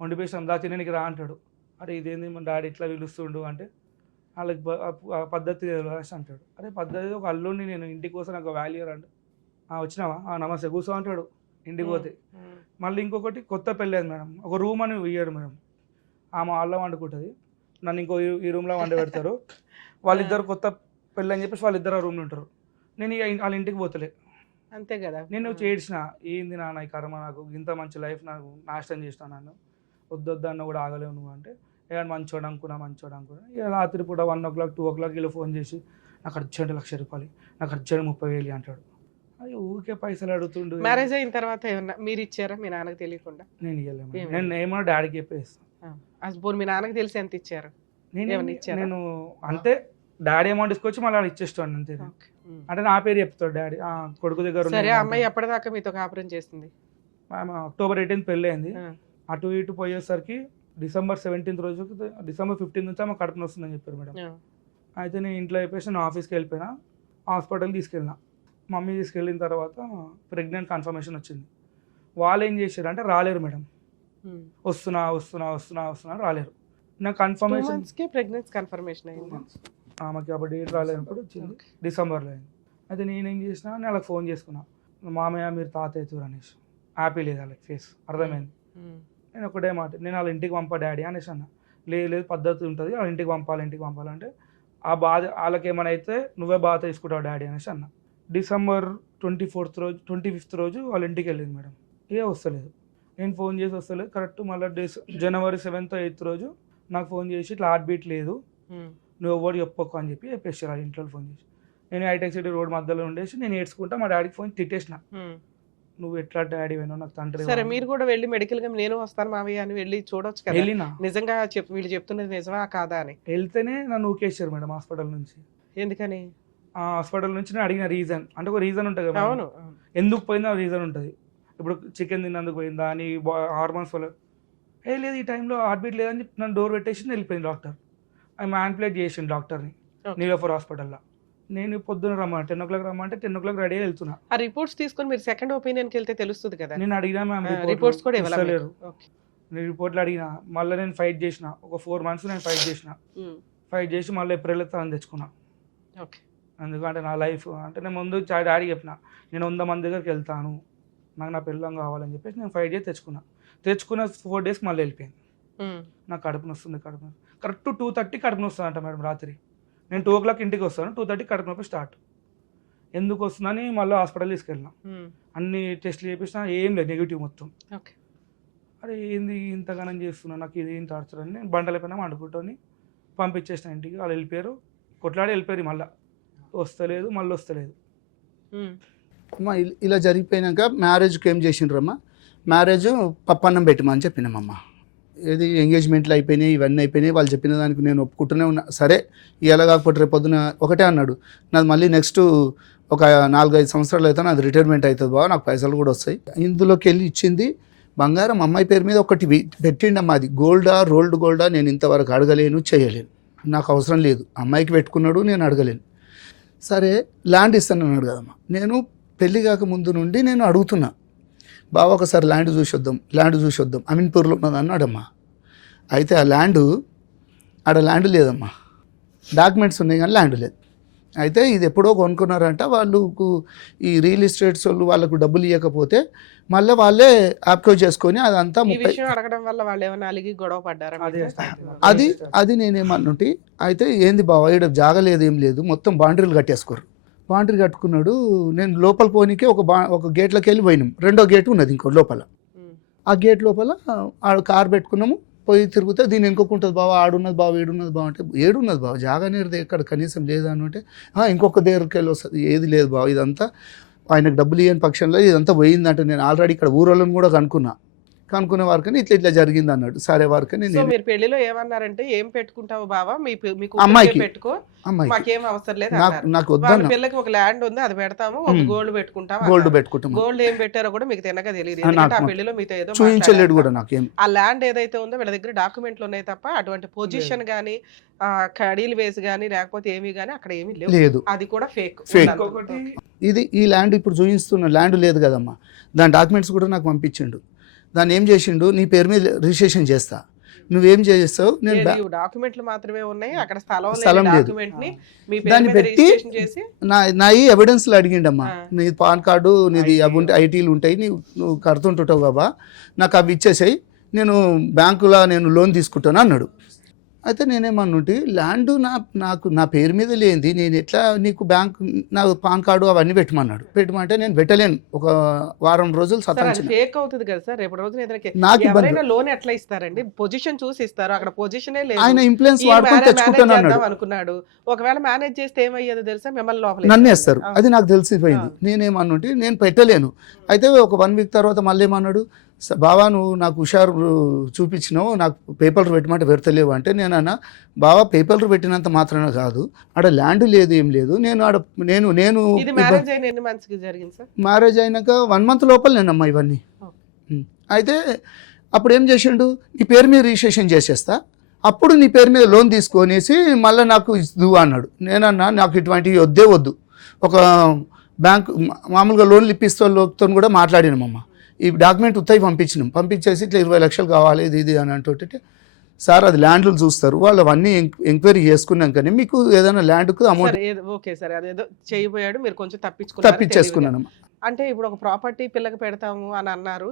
వండిపోయిస్తాం దా తినడానికి రా అంటాడు. అరే ఇదేంది మా డాడీ ఇట్లా పిలుస్తుండు అంటే వాళ్ళకి పద్ధతి అంటాడు. అరే పద్ధతి ఒక అల్లుడిని నేను ఇంటికి కోసం నాకు వాల్యూ అంటే వచ్చినావా నమస్తే కూర్చో అంటాడు. ఇంటికి పోతే మళ్ళీ ఇంకొకటి కొత్త పెళ్ళి అయింది మేడం, ఒక రూమ్ అని ఇయ్యాడు మేడం. ఆమె వాళ్ళ వండుకుంటుంది, నన్ను ఇంకో ఈ రూమ్లో వండి పెడతారు. వాళ్ళిద్దరు కొత్త పెళ్ళి అని చెప్పేసి వాళ్ళిద్దరు ఆ రూమ్లో ఉంటారు. నేను వాళ్ళ ఇంటికి పోతలే అంతే కదా. నేను చేడ్చిన ఏంది నాన్న ఈ కర్మ నాకు ఇంత మంచి లైఫ్ నాకు నాశనం చేసిన నన్ను వద్దొద్దు అన్న కూడా ఆగలేవు నువ్వు అంటే ఏమైనా మంచోడు అనుకున్నా ఇక రాత్రి పూట 1 o'clock 2 o'clock ఇలా ఫోన్ చేసి నాకు అర్జెంట్ 1,00,000 రూపాయలు నాకు అర్జెంట్ 30,000 అంటాడు. అది ఊరికే పైసలు అడుగుతుండు. మ్యారేజ్ అయిన తర్వాత ఏమన్నా మీరు ఇచ్చారా మీ నాన్నకి తెలియకుండా? నేను ఇవ్వలేము, నేను ఏమన్నా డాడీకి చెప్పేస్తాను. మీ నాన్నకి తెలిసి ఎంత ఇచ్చారు? నేను అంతే డాడీ అమౌంట్ తీసుకొచ్చి మళ్ళీ ఇచ్చేస్తాను అంతే. అంటే నా పేరు చెప్తాడు డాడీ కొడుకు దగ్గర. సరే అమ్మాయి ఎప్పటిదాకా మీతో కాపురం చేస్తుంది? October 18th పెళ్ళి అయింది. అటు ఇటు పోయేసరికి December 17th రోజు December 15th నుంచి ఆమె కడుపున వస్తుందని చెప్పారు మేడం. అయితే నేను ఇంట్లో అయిపోయి నేను ఆఫీస్కి వెళ్ళిపోయినా, హాస్పిటల్కి తీసుకెళ్ళినా. మమ్మీ తీసుకెళ్ళిన తర్వాత ప్రెగ్నెంట్ కన్ఫర్మేషన్ వచ్చింది. వాళ్ళు ఏం చేశారు అంటే రాలేరు మేడం, వస్తున్నా రాలేరు. నాకు కన్ఫర్మేషన్ ప్రెగ్నెన్సీ కన్ఫర్మేషన్ అయింది. ఆమెకి అప్పుడు డేట్ రాలేనప్పుడు వచ్చింది, డిసెంబర్లో అయింది. అయితే నేనేం చేసిన, నేను వాళ్ళకి ఫోన్ చేసుకున్నా, మామయ్య మీరు తాత అవుతారు అనేసి. హ్యాపీ లేదు వాళ్ళకి ఫేస్, అర్థమైంది. నేను ఒకటే మాట, నేను వాళ్ళ ఇంటికి పంపా డాడీ అనేసి అన్న. లేదు పద్ధతి ఉంటుంది, వాళ్ళ ఇంటికి పంపాలంటే ఆ బాధ వాళ్ళకి ఏమైనా అయితే నువ్వే బాధ తీసుకుంటావు డాడీ అనేసి అన్న. డిసెంబర్ 25th రోజు వాళ్ళ ఇంటికి వెళ్ళింది మేడం. వస్తలేదు, నేను ఫోన్ చేసి వస్తలేదు. కరెక్ట్ మళ్ళీ జనవరి 7th 8th రోజు నాకు ఫోన్ చేసి ఇట్లా హార్ట్ బీట్ లేదు, నువ్వు ఎవరు చెప్పకు అని చెప్పేసి వాళ్ళ ఇంట్లో ఫోన్ చేసి. నేను హైటెక్ సిటీ రోడ్ మధ్యలో ఉండేసి నేను ఏడ్చుకుంటా మా డాడీకి ఫోన్ తిట్టేసిన, నువ్వు ఎట్లా డాడీ వేణో నాకు తండ్రి. సరే మీరు కూడా వెళ్ళి మెడికల్ గా నేను వస్తాను మావయ్య అని వెళ్ళి చూడొచ్చు కదా, వెళ్ళినా నిజంగా వీళ్ళు చెప్తున్నది నిజమా కాదా అని. వెళ్తేనే నన్ను ఊకేసారు మేడం హాస్పిటల్ నుంచి. ఎందుకని? ఆ హాస్పిటల్ నుంచి నేను అడిగిన రీజన్, అంటే ఒక రీజన్ ఉంటుంది కదా, అవును ఎందుకు పోయిందో రీజన్ ఉంటుంది. ఇప్పుడు చికెన్ తిన్నందుకు పోయిందా అని, హార్మోన్స్ వల్ల లేదు ఈ టైంలో హార్ట్ బీట్ లేదని చెప్పి నన్ను డోర్ పెట్టేసి వెళ్ళిపోయింది డాక్టర్. అది మ్యాన్పులేట్ చేసిండు డాక్టర్ని నీలోఫర్ హాస్పిటల్లో. నేను పొద్దున్న రమ్మంటే 10 o'clock రమ్మంటే 10 o'clock రెడీ వెళ్తున్నా. ఆ రిపోర్ట్స్ తీసుకొని మీరు సెకండ్ ఒపీనియన్కి వెళ్తే తెలుస్తుంది కదా. నేను అడిగినా మ్యామ్, రిపోర్ట్స్ కూడా ఇవ్వలేరు. నేను రిపోర్ట్లు అడిగినా, మళ్ళీ నేను ఫైట్ చేసిన, ఒక 4 months నేను ఫైట్ చేసి మళ్ళీ ఏప్రిల్ తను తెచ్చుకున్నా. ఎందుకంటే నా లైఫ్ అంటే నేను ముందు డాడీ చెప్పిన, నేను 100 మంది దగ్గరికి వెళ్తాను, నాకు నా పిల్లం కావాలని చెప్పేసి నేను ఫైట్ చేసి తెచ్చుకున్న 4 days మళ్ళీ వెళ్ళిపోయింది. నాకు కడుపు నొస్తుంది. కరెక్ట్ 2:30 కడుపు నొస్తుంది అంట మేడం రాత్రి. నేను 2 o'clock ఇంటికి వస్తాను, 2:30 కడుపు నొప్పి స్టార్ట్. ఎందుకు వస్తుందని మళ్ళీ హాస్పిటల్ తీసుకెళ్ళినా, అన్ని టెస్ట్లు చేపించినా ఏం లేదు, నెగిటివ్ మొత్తం. అరే ఏంది ఇంతగానం చేస్తున్నా, నాకు ఇది ఏం టార్చర్ అని నేను బండలపైన వండుకుంటాని పంపించేసిన ఇంటికి. వాళ్ళు వెళ్ళిపోయారు, కొట్లాడి వెళ్ళిపోయారు. మళ్ళీ వస్తలేదు. అమ్మా ఇలా జరిగిపోయినాక మ్యారేజ్కి ఏం చేసిండ్రమ్మా, మ్యారేజ్ పప్పన్నం పెట్టమని చెప్పినామమ్మా. ఏది ఎంగేజ్మెంట్లు అయిపోయినాయి, ఇవన్నీ అయిపోయినాయి. వాళ్ళు చెప్పిన దానికి నేను ఒప్పుకుంటూనే ఉన్నా. సరే ఇలా కాకపోతే రేపు పొద్దున ఒకటే అన్నాడు, నాది మళ్ళీ నెక్స్ట్ ఒక 4-5 సంవత్సరాలు అయితే నాది రిటైర్మెంట్ అవుతుంది బావ, నాకు పైసలు కూడా వస్తాయి. ఇందులోకి వెళ్ళి ఇచ్చింది బంగారం అమ్మాయి పేరు మీద ఒకటి పెట్టిండమ్మా. అది గోల్డా రోల్డ్ గోల్డా నేను ఇంతవరకు అడగలేను, చేయలేను, నాకు అవసరం లేదు. అమ్మాయికి పెట్టుకున్నాడు, నేను అడగలేను. సరే ల్యాండ్ ఇస్తాను అన్నాడు కదమ్మా. నేను పెళ్ళి కాక ముందు నుండి నేను అడుగుతున్నా, బావ ఒకసారి ల్యాండ్ చూసి వద్దాం అమీన్పూర్లో ఉన్నది అన్నాడమ్మా. అయితే ఆ ఆడ ల్యాండ్ లేదమ్మా, డాక్యుమెంట్స్ ఉన్నాయి కానీ ల్యాండ్ లేదు. అయితే ఇది ఎప్పుడో కొనుక్కున్నారంట వాళ్ళకు, ఈ రియల్ ఎస్టేట్స్ వాళ్ళు వాళ్ళకు డబ్బులు ఇవ్వకపోతే మళ్ళీ వాళ్ళే ఆప్కో చేసుకొని అదంతా అడగడం వల్ల వాళ్ళు ఏమైనా అలిగి గొడవ పడ్డారు. అది నేనేమన్నుంటి. అయితే ఏంది బావ ఈడ జాగలేదు ఏం లేదు, మొత్తం బాండరీలు కట్టేసుకోరు. బాండరీ కట్టుకున్నాడు. నేను లోపల పోనీకే ఒక గేట్లోకి వెళ్ళి పోయినాం. 2వ గేట్ ఉన్నది ఇంకో లోపల. ఆ గేట్ లోపల కార్ పెట్టుకున్నాము, పోయి తిరిగితే దీన్ని ఇంకొకటి బావ ఆడున్నది బావ ఏడున్నది బావ అంటే, ఏడున్నది బావ జాగా అనేది ఎక్కడ కనీసం లేదా అని అంటే, ఇంకొక దగ్గరికి వెళ్ళి వస్తుంది. ఏది లేదు బావ, ఇదంతా ఆయనకు డబ్బులు ఇవ్వని పక్షంలో ఇదంతా పోయిందంటే, నేను ఆల్రెడీ ఇక్కడ ఊరోళ్ళని కూడా కనుక్కునే వారికని ఇట్లా జరిగింది అన్నాడు. సరే వారికని మీరు పెళ్లిలో ఏమన్నారంటే, ఏం పెట్టుకుంటావు బావా మీకు అమ్మాయికి పెట్టుకో, మాకేం అవసరం లేదు, నాకు వద్దు, పిల్లకి ఒక ల్యాండ్ ఉంది అది పెడతాము, గోల్డ్ పెట్టుకుంటాం. గోల్డ్ ఏం పెట్టారో కూడా మీకు తినగా తెలియదు, ఎందుకంటే ఆ పెళ్లిలో మీతో ఏదో చూపించలేడు కూడా నాకేం. ఆ ల్యాండ్ ఏదైతే ఉందో వీళ్ళ దగ్గర డాక్యుమెంట్లు ఉన్నాయి తప్ప అటువంటి పొజిషన్ గానీ కడీలు వేసి గానీ లేకపోతే ఏమి గానీ అక్కడ ఏమీ లేదు. అది కూడా ఫేక్. ఇది ఈ ల్యాండ్ ఇప్పుడు చూపిస్తున్న ల్యాండ్ లేదు కదమ్మా, దాని డాక్యుమెంట్స్ కూడా నాకు పంపించిండు. దాన్ని ఏం చేసిండు, నీ పేరు మీద రిజిస్ట్రేషన్ చేస్తా, నువ్వేం చేస్తావు, నేను డాక్యుమెంట్లు మాత్రమే ఉన్నాయి, అక్కడ స్థలం లేదు, దాన్ని పెట్టి నా ఈ ఎవిడెన్స్లు అడిగిండమ్మా. నీ పాన్ కార్డు నీది అవి ఉంటే ఐటీలు ఉంటాయి, నువ్వు కడుతుంటుంటావు బాబా, నాకు అవి ఇచ్చేసాయి, నేను బ్యాంకులో లోన్ తీసుకుంటాను అన్నాడు. అయితే నేనేమన్నుంటి, ల్యాండ్ నాకు నా పేరు మీద లేనిది నేను ఎట్లా నీకు బ్యాంక్ నా పాన్ కార్డు అవన్నీ పెట్టమంటే నేను పెట్టలేను. ఒక వారం రోజులు ఫేక్ అవుతుంది కదా సార్. రేపు రోజున లోన్ ఎట్లా ఇస్తారండి, పొజిషన్ చూసి ఇస్తారు, అక్కడ పొజిషనే లేదు, ఆయన ఇన్ఫ్లుయెన్స్ వాడుకొని తెచ్చుకుంటాను అనుకున్నాడు. ఒకవేళ మేనేజ్ చేస్తే ఏమయ్యేదో తెలుసా, మిమ్మల్ని లోపల నన్ను వేస్తారు, అది నాకు తెలిసిపోయింది. నేనేమన్నుంటి, నేను పెట్టలేను. అయితే ఒక 1 week తర్వాత మళ్ళీ ఏమన్నాడు, బావా నువ్వు నాకు హుషారు చూపించినావు, నాకు పేపర్లు పెట్టమంటే పెడతలేవు అంటే, నేనన్నా బావా పేపర్లు పెట్టినంత మాత్రాన కాదు, ఆడ ల్యాండ్ లేదు ఏం లేదు, నేను మ్యారేజ్ అయినాక 1 month లోపల నేనమ్మా ఇవన్నీ. అయితే అప్పుడు ఏం చేసిండు, నీ పేరు మీద రిజిస్ట్రేషన్ చేసేస్తా, అప్పుడు నీ పేరు మీద లోన్ తీసుకొనేసి మళ్ళీ నాకు ఇద్దు అన్నాడు. నేనన్నా నాకు ఇటువంటివి వద్దు, ఒక బ్యాంక్ మామూలుగా లోన్లు ఇప్పిస్తే వాళ్ళతో కూడా మాట్లాడినామమ్మా. ఈ డాక్యుమెంట్ ఉత్తయి పంపించేసి ఇట్లా 20 లక్షలు కావాలి ఇది అని అంటుంటే, సార్ అది ల్యాండ్లు చూస్తారు, వాళ్ళు అవన్నీ ఎంక్వైరీ చేసుకున్నాకనే మీకు ఏదైనా ల్యాండ్కు అమౌంట్ ఓకే సార్, అదేదో చేయబోయాడు, మీరు కొంచెం తప్పించుకున్నారు. తప్పించేసుకున్నాను. అంటే ఇప్పుడు ఒక ప్రాపర్టీ పిల్లకి పెడతాము అని అన్నారు,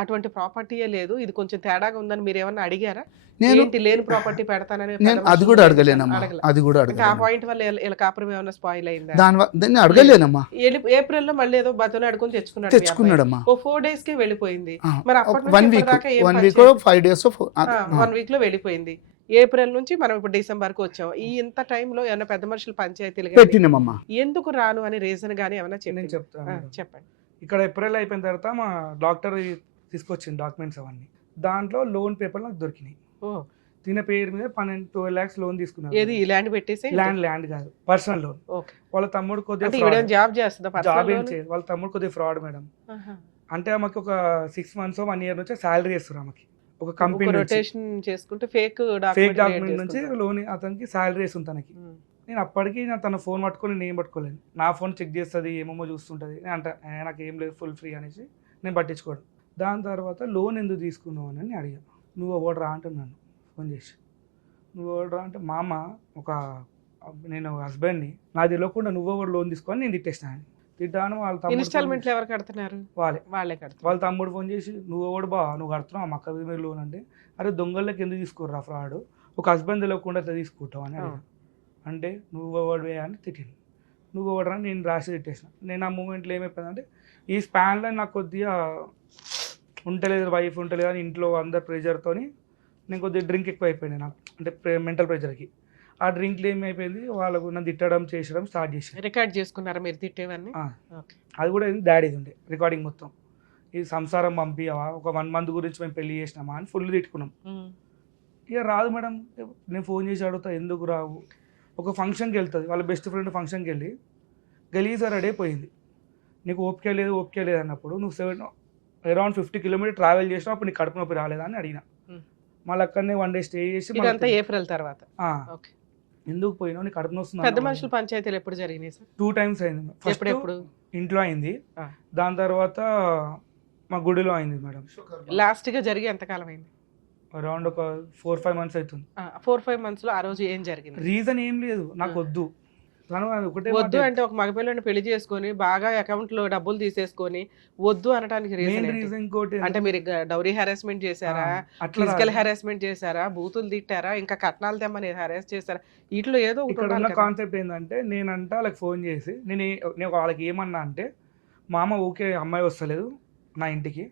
అటువంటి ప్రాపర్టీయే లేదు, ఇది కొంచెం తేడాగా ఉందని మీరు ఏమన్నా అడిగారా? నేను ఏంటి లేని ప్రాపర్టీ పెడతానని నేను అది కూడా అడగలేనమ్మా, అది కూడా ఆ అడగలేను. పాయింట్ వల్ల వీళ్ళ కాపురం ఏమైనా స్పాయిల్ అయిందా? దాన్ని అడగలేనమ్మా. ఏప్రిల్ లో మళ్ళీ ఏదో బతులు అడుగుని తెచ్చుకున్నాడు. తెచ్చుకున్నాడమ్మా. ఓ 4 days కే వెళ్ళిపోయింది. మరి అప్పటి నుంచి 1 week ఇప్పటిదాకా ఏం 1 పని week చేయలేదు. 5 days 1 week లో వెళ్ళిపోయింది. ఏప్రిల్ నుంచి మనం ఇప్పుడు డిసెంబర్ కు వచ్చాం. ఈ ఇంత టైంలో ఏమైనా పెద్ద మనుషులు పంచాయతీలు గానీ పెట్టినామమ్మా. ఎందుకు రాను అని రీజన్ గానీ ఏమైనా నేను చెప్తాను మేడం. చెప్పండి. ఇక్కడ ఏప్రిల్ అయిపోయిన తర్వాత మా డాక్టర్ తీసుకొచ్చింది డాక్యుమెంట్స్ అవన్నీ. దాంట్లో లోన్ పేపర్ నాకు దొరికినాయి. ఓ తిన పేరు మీద 12 lakhs లోన్ తీసుకున్నారు. ఏది ఈ ల్యాండ్ పెట్టేసి ల్యాండ్ కాదు, పర్సనల్ లోన్. ఓకే. వాళ్ళ తమ్ముడు అంటే కొద్దిగా ఈవిడ జాబ్ చేస్తుందా? జాబ్ ఏం చేయదు, వాళ్ళ తమ్ముడు కొద్దిగా ఫ్రాడ్ మేడం. అంటే ఆమెకి ఒక 6 months 1 year నుంచి శాలరీ ఇస్తారు ఆమెకి ఒక కంపెనీ రొటేషన్ చేసుకుంటే ఫేక్ డాక్యుమెంట్ నుంచి లోన్ అతనికి శాలరీ ఇస్తుంది తనకి. నేను అప్పటికి తన ఫోన్ పట్టుకొని నేను ఏం పట్టుకోలేను, నా ఫోన్ చెక్ చేస్తుంది, ఏమేమో చూస్తుంటుంది. నేను అంటే నాకు ఏం లేదు, ఫుల్ ఫ్రీ అనేసి నేను పట్టించుకోడు. దాని తర్వాత లోన్ ఎందుకు తీసుకున్నావు అని అడిగాను. నువ్వు ఎవడు రా అంటున్నాను ఫోన్ చేసి. నువ్వు ఎవడు రా అంటే మామ ఒక నేను హస్బెండ్ని, నాకు తెలియకుండా నువ్వు ఎవరు లోన్ తీసుకొని నేను తిట్టేసినాను. తిట్టాను. వాళ్ళ తమ్ముడు ఇన్స్టాల్మెంట్లు ఎవరు కడుతున్నారు? వాళ్ళే కడుతున్నారు. వాళ్ళ తమ్ముడు ఫోన్ చేసి నువ్వు ఎవడు బా నువ్వు కడుతున్నావు మా అక్క మీద లోన్ అంటే, అరే దొంగలకి ఎందుకు తీసుకోర్రా ఫ్రాడ్, ఒక హస్బెండ్ తెలియకుండా ఎట్లా తీసుకుంటావు అని అడిగాను. అంటే నువ్వు ఎవడివే అని తిట్టింది. నువ్వు ఎవడరా నేను రాసి తిట్టేసిన. నేను ఆ మూమెంట్లో ఏమైపోయిందంటే ఈ స్పాన్లో నాకు కొద్దిగా ఉండలేదు, వైఫ్ ఉండలేదు అని ఇంట్లో అందరు ప్రెషర్తో నేను కొద్దిగా డ్రింక్ ఎక్కువ అయిపోయింది నాకు, అంటే మెంటల్ ప్రెషర్కి. ఆ డ్రింక్లో ఏమైపోయింది, వాళ్ళకు నన్ను తిట్టడం చేసడం స్టార్ట్ చేసి రికార్డ్ చేసుకున్నారా మీరు తిట్టేవన్నీ? అది కూడా డాడీది ఉండే రికార్డింగ్ మొత్తం. ఇది సంసారం పంపివా, ఒక 1 month గురించి మేము పెళ్లి చేసినామా అని ఫుల్ తిట్టుకున్నాం. ఇక రాదు మేడం, నేను ఫోన్ చేసి అడుగుతా ఎందుకు రావు. ఒక ఫంక్షన్కి వెళ్తుంది, వాళ్ళ బెస్ట్ ఫ్రెండ్ ఫంక్షన్కి వెళ్ళి గలీజా రెడీ అయిపోయింది. నీకు ఓపిక లేదు అన్నప్పుడు నువ్వు అరౌండ్ 50 kilometers ట్రావెల్ చేసినావు, అప్పుడు నీకు కడుపు నొప్పి రాలేదా అని అడిగిన. మళ్ళీ అక్కడనే 1 day స్టే చేసి ఏప్రిల్ తర్వాత ఎందుకు పోయినావు, నీకు కడుపు నొస్తుంది. పెద్ద మనుషుల పంచాయతీలు ఎప్పుడు జరిగినాయి సార్? 2 times అయింది. ఎప్పుడు ఇంట్లో అయింది, దాని తర్వాత మా గుడిలో అయింది మేడం. లాస్ట్ గా జరిగి ఎంతకాలం అయింది? అరౌండ్ ఒక 4-5 months అవుతుంది. 4-5 months లో ఆ రోజు ఏం జరిగింది? రీజన్ ఏం లేదు, నాకు వద్దు. వద్దు అంటే ఒక మగపిల్లని పెళ్లి చేసుకొని బాగా అకౌంట్ లో డబ్బులు తీసేసుకొని వద్దు అనడానికి రీజన్ అంటే మీరు డౌరీ హెరాస్మెంట్ చేశారా, ఫిజికల్ హెరాస్మెంట్ చేశారా, బూతులు తిట్టారా, ఇంకా కట్నాలు తెమ్మని హెరాస్ చేశారా? వీటిలో ఏదో ఇక్కడ కాన్సెప్ట్ ఏంటంటే నేనంట వాళ్ళకి ఫోన్ చేసి నేను వాళ్ళకి ఏమన్నా అంటే, మామ ఊకే అమ్మాయి వస్తలేదు నా ఇంటికి,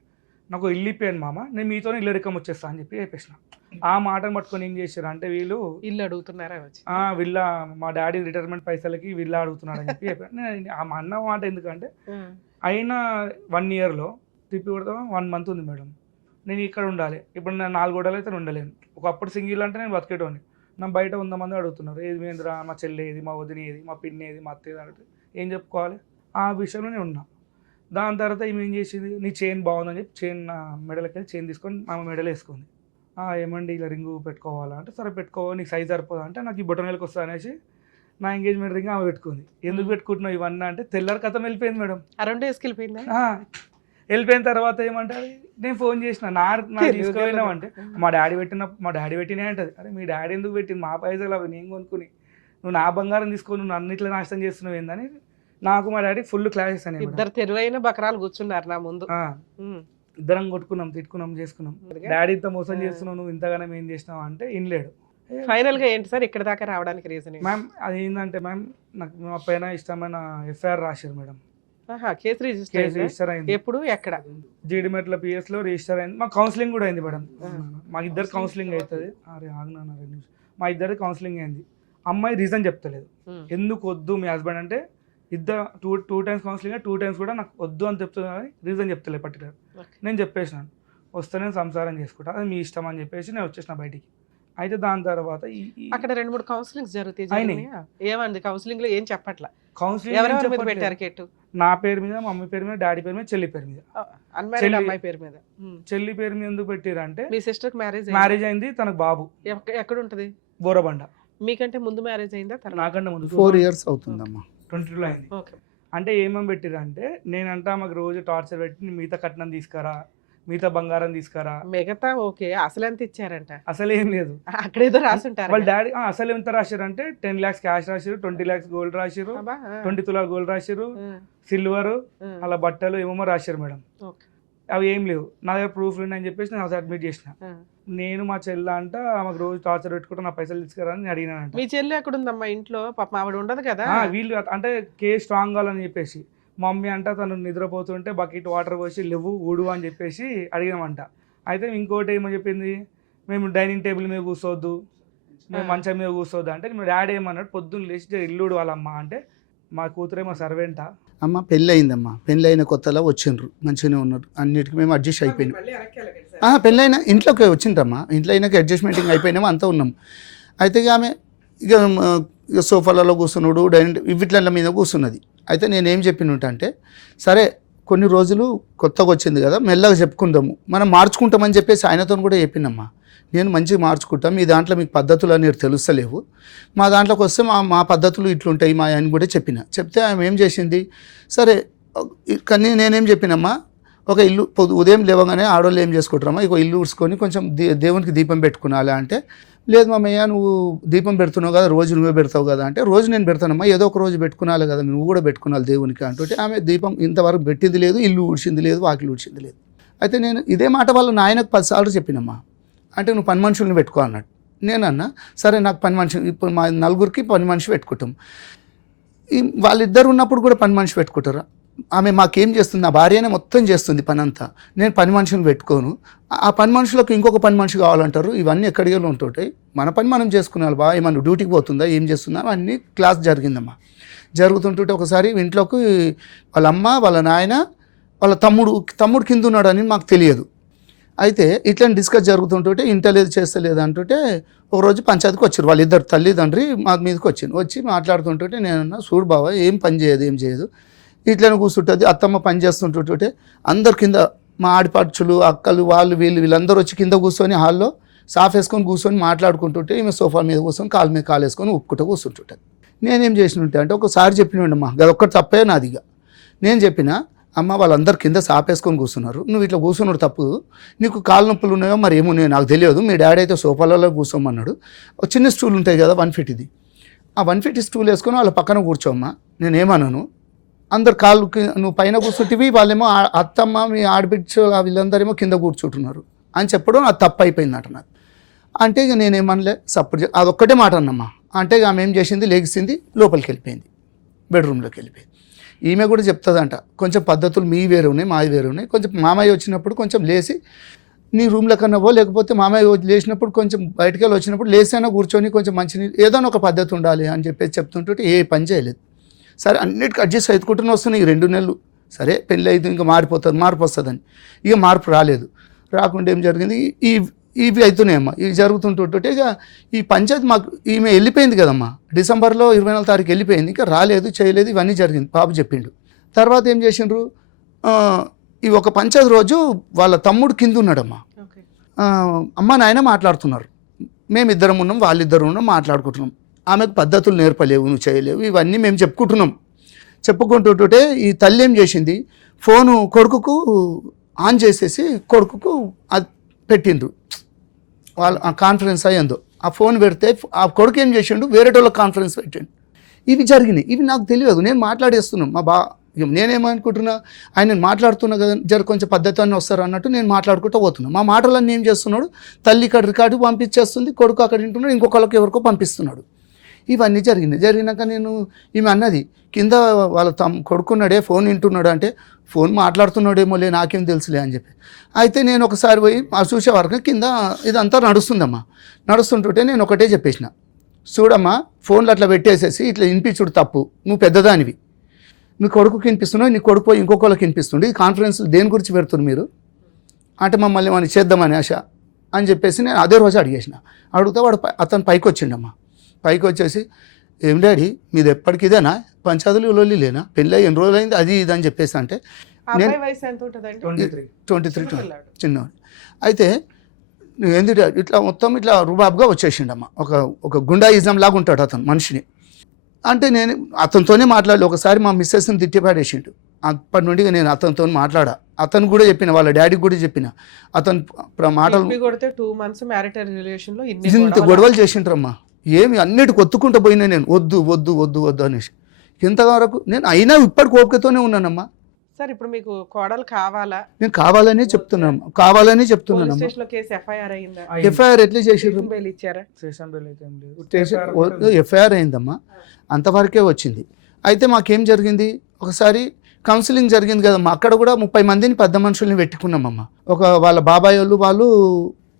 నాకు ఇల్లు ఇప్పాను మామ, నేను మీతో ఇల్లు రికమ్ వచ్చేస్తా అని చెప్పి చెప్పేసిన. ఆ మాటను పట్టుకొని ఏం చేశారు అంటే వీళ్ళు ఇల్లు అడుగుతున్నారా, వీళ్ళ మా డాడీ రిటైర్మెంట్ పైసలకి వీళ్ళ అడుగుతున్నాడు అని చెప్పి చెప్పాను. నేను ఆ అన్న మాట ఎందుకంటే అయినా 1 yearలో తిప్పి కొడతాం 1 month ఉంది మేడం, నేను ఇక్కడ ఉండాలి. ఇప్పుడు నేను 4 గోడలు అయితే ఉండలేను. ఒకప్పుడు సింగిల్ అంటే నేను బతికేటోని, నా బయట 100 మంది అడుగుతున్నారు ఏది మేంద్రా, మా చెల్లి ఏది, మా వదిన ఏది, మా పిన్ని ఏది, మా అత్త ఏది అంటే ఏం చెప్పుకోవాలి. ఆ విషయంలో నేను ఉన్నా. దాని తర్వాత ఏం చేసింది, నీ చైన్ బాగుందని చెప్పి చైన్ నా మెడలకి వెళ్ళి చైన్ తీసుకొని ఆమె మెడలు వేసుకుంది. ఏమండి ఇలా రింగు పెట్టుకోవాలా అంటే, సరే పెట్టుకో, నీకు సైజ్ సరిపోదా అంటే, నాకు ఈ బొటనవేలుకి వస్తా అనేసి నా ఎంగేజ్మెంట్ రింగ్ ఆమె పెట్టుకుంది. ఎందుకు పెట్టుకుంటున్నావు ఇవన్నీ అంటే, తెల్లారి కథం వెళ్ళిపోయింది మేడం. అరౌండ్ డేస్కి వెళ్ళిపోయింది. వెళ్ళిపోయిన తర్వాత ఏమంటారు, నేను ఫోన్ చేసిన నా తీసుకుపోయినామంటే మా డాడీ పెట్టినా అంటది. అరే మీ డాడీ ఎందుకు పెట్టింది, మా పైసలు అవి నేను కొనుక్కుని, నువ్వు నా బంగారం తీసుకొని నువ్వు అన్నిట్లో నాశనం చేస్తున్నావు ఏందని నాకు మా డాడీ ఫుల్ క్లాసెస్ అని. ఇద్దరు తెరువైన బకరాలు కూర్చున్నారు నా ముందు. ఇద్దరం కొట్టుకున్నాం, తిట్టుకున్నాం, చేసుకున్నాం. డాడీ ఇంత మోసం చేస్తున్నావు, నువ్వు ఇంతగానం ఏం చేసినావు అంటే ఇన్లేడు. ఫైనల్ గా ఏంటి సార్ ఇక్కడ దాకా రావడానికి రీజన్? మ్యామ్ అది ఏంటంటే మ్యామ్, నాకు మా పైన ఇష్టమైన FIR రాశారు మేడం. కేసు రిజిస్టర్ అయింది. ఎప్పుడు ఎక్కడ? జీడిమెట్ల PS లో రిజిస్టర్ అయింది. మా కౌన్సిలింగ్ కూడా అయింది మేడం. మా ఇద్దరు కౌన్సిలింగ్ అవుతుంది. అరే ఆగినా, మా ఇద్దరు కౌన్సిలింగ్ అయింది. అమ్మాయి రీజన్ చెప్తలేదు ఎందుకు వద్దు మీ హస్బెండ్ అంటే. ఇద్దరు టూ టైమ్స్ కౌన్సిలింగ్, 2 times కూడా నాకు వద్దు అని చెప్తున్నా కానీ రీజన్ చెప్తలేదు పర్టికులర్. నేను చెప్పేసినాను వస్తే నేను సంసారం చేసుకుంటా, అది మీ ఇష్టం అని చెప్పేసి నేను వచ్చేసిన బయటికి. అయితే దాని తర్వాత అక్కడ 2-3 కౌన్సిలింగ్స్ జరుగుతాయి. ఏమంది కౌన్సిలింగ్ లో ఏం చెప్పట్లా? కౌన్సిలింగ్ పెట్టారు కేటు నా పేరు మీద, మమ్మీ పేరు మీద, డాడీ పేరు మీద, చెల్లి పేరు మీద. అన్మ్యారీడ్ అమ్మాయి పేరు మీద. చెల్లి పేరు మీద ఎందుకు పెట్టారంటే మీ సిస్టర్ మ్యారేజ్ అయింది, తనకు బాబు. ఎక్కడ ఉంటది? బోరబండ. మీకంటే ముందు మ్యారేజ్ అయిందా? నాకంటే ముందు 4 years అవుతుందమ్మా. 22 అయింది. అంటే ఏమేమి పెట్టిరంటే, నేనంట మాకు రోజు టార్చర్ పెట్టి మిగతా కట్నం తీసుకురా, మిగతా బంగారం తీసుకురా. మిగతా ఓకే, అసలు ఎంత ఇచ్చారంట? అసలు ఏం లేదు. అక్కడేదో రాసుంటారు వాళ్ళ డాడీ అసలు ఎంత రాశారు అంటే 10 lakhs క్యాష్ రాశారు, 20 lakhs గోల్డ్ రాశారు, 20 తులాల గోల్డ్ రాశారు, సిల్వర్ అలా బట్టలు ఏమేమో రాశారు మేడం. అవి ఏం లేవు. నా దగ్గర ప్రూఫ్ అని చెప్పేసి నేను సబ్మిట్ చేసిన. నేను మా చెల్ల అంట మాకు రోజు టార్చర్ పెట్టుకుంటే నా పైసలు తీసుకురా అని అడిగినానంట. మీ చెల్లి ఎక్కడ ఉందమ్మా ఇంట్లో? పాపం ఆవిడ ఉండదు కదా. వీళ్ళు అంటే కేసు స్ట్రాంగ్ కావాలని చెప్పేసి మమ్మీ అంట తను నిద్రపోతుంటే బకెట్ వాటర్ పోసి లేవు ఊడు అని చెప్పేసి అడిగినామంట. అయితే ఇంకోటి ఏమో చెప్పింది, మేము డైనింగ్ టేబుల్ మీద కూర్చోవద్దు, మేము మంచం మీద కూర్చోవద్దు అంటే మీ డాడీ ఏమన్నాడు, పొద్దున్న లేచి ఇల్లుడు వాళ్ళమ్మ అంటే మా కూతురే మా సర్వెంటా. అమ్మ పెళ్ళి అయిందమ్మా, పెళ్ళి అయిన కొత్తలో వచ్చిండ్రు, మంచిగానే ఉన్నారు, అన్నిటికీ మేము అడ్జస్ట్ అయిపోయినాం. పెళ్ళైనా ఇంట్లోకి వచ్చిండ్రమ్మా, ఇంట్లో అయినాక అడ్జస్ట్మెంటింగ్ అయిపోయినామో అంతా ఉన్నాం. అయితే ఆమె ఇక సోఫాలలో కూర్చున్నాడు, డైనింగ్ వీటిల మీద కూర్చున్నది. అయితే నేనేం చెప్పినట్టు అంటే, సరే కొన్ని రోజులు కొత్తగా వచ్చింది కదా మెల్లగా చెప్పుకుందాము, మనం మార్చుకుంటామని చెప్పేసి ఆయనతో కూడా చెప్పినమ్మా. నేను మంచిగా మార్చుకుంటాం, మీ దాంట్లో మీకు పద్ధతులు అనేవి తెలుస్తలేవు, మా దాంట్లోకి వస్తే మా పద్ధతులు ఇట్లుంటాయి మా అని కూడా చెప్తే ఆమె ఏం చేసింది, సరే కానీ నేనేం చెప్పినమ్మా, ఒక ఇల్లు ఉదయం లేవగానే ఆడవాళ్ళు ఏం చేసుకుంటారమ్మా, ఇక ఇల్లు ఊడ్చుకొని కొంచెం దేవునికి దీపం పెట్టుకునాలా అంటే, లేదు మామయ్య నువ్వు దీపం పెడుతున్నావు కదా, రోజు నువ్వే పెడతావు కదా అంటే, రోజు నేను పెడతానమ్మా, ఏదో ఒక రోజు పెట్టుకునాలి కదా, నువ్వు కూడా పెట్టుకున్నాను దేవునికి అంటుంటే, ఆమె దీపం ఇంతవరకు పెట్టింది లేదు, ఇల్లు ఊడ్చింది లేదు, వాకిలు ఊడ్చింది లేదు. అయితే నేను ఇదే మాట వాళ్ళ నాయనకు 10 సార్లు చెప్పినమ్మా. అంటే నువ్వు పని మనుషుల్ని పెట్టుకో అన్నాడు. నేనన్నా సరే నాకు పని మనిషి, ఇప్పుడు మా నలుగురికి పని మనిషి పెట్టుకుంటాం, వాళ్ళిద్దరు ఉన్నప్పుడు కూడా పని మనిషి పెట్టుకుంటారా? ఆమె మాకేం చేస్తుంది, నా భార్యనే మొత్తం చేస్తుంది పని అంతా, నేను పని మనిషిని పెట్టుకోను, ఆ పని మనుషులకు ఇంకొక పని మనిషి కావాలంటారు. ఇవన్నీ ఎక్కడికి ఉంటుంటాయి, మన పని మనం చేసుకున్నాను బా, ఏమన్నా డ్యూటీకి పోతుందా, ఏం చేస్తుందా, అన్నీ క్లాస్ జరిగిందమ్మా. జరుగుతుంటుంటే ఒకసారి ఇంట్లోకి వాళ్ళ అమ్మ, వాళ్ళ నాయన, వాళ్ళ తమ్ముడు కింద ఉన్నాడని మాకు తెలియదు. అయితే ఇట్లా డిస్కస్ జరుగుతుంటుంటే ఇంటలేదు చేస్తలేదు అంటుంటే ఒకరోజు పంచాయతీకి వచ్చారు వాళ్ళిద్దరు తల్లిదండ్రి మా మీదకి వచ్చి మాట్లాడుతుంటుంటే నేనన్నా, చూడు బావ ఏం పని చేయదు ఇట్లనే కూర్చుంటుంది, అత్తమ్మ పని చేస్తుంటుంటే అందరు కింద మా ఆడిపడుచులు అక్కలు వాళ్ళు వీళ్ళందరూ వచ్చి కింద కూర్చొని హాల్లో సాఫ్ వేసుకొని కూర్చొని మాట్లాడుకుంటుంటే ఈమె సోఫా మీద కూర్చొని కాలు మీద కాలు వేసుకొని ఉప్పుకుంటూ కూర్చుంటుంటుంది. నేనేం చేసినట్టే అంటే ఒకసారి చెప్పినండమ్మా, అదొక్కటి తప్పే నాదిగా. నేను చెప్పిన అమ్మ వాళ్ళందరు కింద సాపేసుకొని కూర్చున్నారు, నువ్వు ఇట్లా కూర్చున్నాడు తప్పు, నీకు కాలు నొప్పులు ఉన్నాయో మరి ఏమున్నాయో నాకు తెలియదు, మీ డాడీ అయితే సోఫాలలో కూర్చోమన్నాడు, ఒక చిన్న స్టూల్ ఉంటాయి కదా 150ది, ఆ 150 స్టూల్ వేసుకొని వాళ్ళ పక్కన కూర్చోమ్మా, నేనేమన్నాను, అందరు కాళ్ళకి నువ్వు పైన కూర్చుంటివి, వాళ్ళేమో అత్తమ్మ మీ ఆడబిడ్చు వీళ్ళందరేమో కింద కూర్చుంటున్నారు అని చెప్పడం అది తప్పు అయిపోయిందట నాకు. అంటే ఇక నేనేమనలే, సపోర్ట్ అదొక్కటే మాట అన్నమ్మా. అంటే ఇక ఆమె ఏం చేసింది, లెగిసింది, లోపలికి వెళ్ళిపోయింది, బెడ్రూమ్లోకి వెళ్ళిపోయింది. ఈమె కూడా చెప్తుందంట, కొంచెం పద్ధతులు మీ వేరే ఉన్నాయి మావి వేరే ఉన్నాయి, కొంచెం మామయ్య వచ్చినప్పుడు కొంచెం లేచి నీ రూమ్లో కన్నా పో, లేకపోతే మామయ్య లేచినప్పుడు కొంచెం బయటకు వెళ్ళి వచ్చినప్పుడు లేసైనా కూర్చొని కొంచెం మంచి ఏదైనా ఒక పద్ధతి ఉండాలి అని చెప్పేసి చెప్తుంటే ఏ పని చేయలేదు. సరే అన్నిటికీ అడ్జస్ట్ అవుతుకుంటూనే వస్తున్నాయి 2 నెలలు. సరే పెళ్ళి అయితే ఇంకా మార్పు వస్తుందని ఇక మార్పు రాలేదు. రాకుండా ఏం జరిగింది, ఇవి అవుతున్నాయమ్మా, ఇవి జరుగుతుంటుంటే ఇక ఈ పంచాయతీ మాకు ఈమె వెళ్ళిపోయింది కదమ్మా, డిసెంబర్లో 24వ తారీఖు వెళ్ళిపోయింది, ఇంకా రాలేదు చేయలేదు, ఇవన్నీ జరిగింది. బాబు చెప్పిండు. తర్వాత ఏం చేసిండ్రు, ఈ ఒక పంచాయతీ రోజు వాళ్ళ తమ్ముడు కింద ఉన్నాడమ్మా, అమ్మ నాయన మాట్లాడుతున్నారు, మేమిద్దరం ఉన్నాం వాళ్ళిద్దరు ఉన్నాం మాట్లాడుకుంటున్నాం, ఆమెకు పద్ధతులు నేర్పలేవు నువ్వు చేయలేవు ఇవన్నీ మేము చెప్పుకుంటుంటే ఈ తల్లి ఏం చేసింది, ఫోను కొడుకుకు ఆన్ చేసేసి కొడుకుకు అది పెట్టిండ్రు, వాళ్ళు ఆ కాన్ఫరెన్స్ అయ్యిందో ఆ ఫోన్ పెడితే ఆ కొడుకు ఏం చేసిండు, వేరే వాళ్ళకి కాన్ఫరెన్స్ పెట్టిండు. ఇవి జరిగినాయి, ఇవి నాకు తెలియదు, నేను మాట్లాడేస్తున్నాను నేనేమనుకుంటున్నా, ఆయన మాట్లాడుతున్నా కదా కొంచెం పద్ధతి అని వస్తారు అన్నట్టు నేను మాట్లాడుకుంటూ పోతున్నాను. మా మాటలన్నీ ఏం చేస్తున్నాడు, తల్లి ఇక్కడ రికార్డు పంపించేస్తుంది, కొడుకు అక్కడ వింటున్నాడు, ఇంకొకళ్ళకి ఎవరికో పంపిస్తున్నాడు. ఇవన్నీ జరిగినాక నేను ఈమె అన్నది, కింద వాళ్ళ కొడుకున్నాడే ఫోన్ వింటున్నాడు అంటే, ఫోన్ మాట్లాడుతున్నాడేమోలే నాకేం తెలుసులే అని చెప్పి. అయితే నేను ఒకసారి పోయి చూసే వరకు కింద ఇదంతా నడుస్తుందమ్మా. నడుస్తుంటుంటే నేను ఒకటే చెప్పేసిన, చూడమ్మా ఫోన్లు అట్లా పెట్టేసేసి ఇట్లా వినిపించుడు తప్పు, నువ్వు పెద్దదానివి, నీ కొడుకుకి వినిపిస్తున్నావు, నీ కొడుకు పోయి ఇంకొకళ్ళకి వినిపిస్తుండే, ఈ కాన్ఫరెన్స్ దేని గురించి పెడుతున్నారు మీరు అంటే, మమ్మల్ని మనం చేద్దామని ఆశ అని చెప్పేసి నేను అదే రోజు అడిగేసిన. అడిగితే అతను పైకి వచ్చిండమ్మా. పైకి వచ్చేసి, ఏం డాడీ మీది ఎప్పటికి ఇదేనా, పంచాయతీలు లొల్లి లేనా, పెళ్ళి ఎన్ని రోజులు అయింది అది ఇది అని చెప్పేసి అంటే, నేను 23 చిన్నవాడు. అయితే ఏంది ఇట్లా మొత్తం ఇట్లా రుబాబ్గా వచ్చేసిండమ్మా, ఒక గుండాయిజం లాగా ఉంటాడు అతను మనిషిని. అంటే నేను అతనితోనే మాట్లాడలే, ఒకసారి మా మిస్సెస్ని తిట్టిపాడేసిండు, అప్పటి నుండి నేను అతనితో మాట్లాడా. అతను కూడా చెప్పిన, వాళ్ళ డాడీకి కూడా చెప్పిన. అతను మాటలు తిప్పి కొడితే 2 months మ్యారిటల్ రిలేషన్ లో ఇంత గొడవలు చేసింటారమ్మా. ఏమి అన్నిటి కొత్తుకుంటూ పోయినా నేను వద్దు వద్దు వద్దు వద్దు అనేసి. ఇంతవరకు నేను అయినా ఇప్పటికి ఓపికతోనే ఉన్నానమ్మా. సార్ ఇప్పుడు మీకు కోడలు కావాలా? నేను కావాలనే చెప్తున్నాను, కావాలని చెప్తున్నాను. స్టేషన్ లో కేసు ఎఫ్ఐఆర్ అయిందా? ఎఫ్ఐఆర్ ఎట్లా చేసిర్రు? బెయిల్ ఇచ్చారా? స్టేషన్ బెయిల్ అయితే ఏం లేదు. ఎఫ్ఐఆర్ అయిందమ్మా, అంతవరకే వచ్చింది. అయితే మాకేం జరిగింది, ఒకసారి కౌన్సిలింగ్ జరిగింది కదమ్మా, అక్కడ కూడా 30 మందిని పెద్ద మనుషుల్ని పెట్టుకున్నామమ్మా. ఒక వాళ్ళ బాబాయ్ వాళ్ళు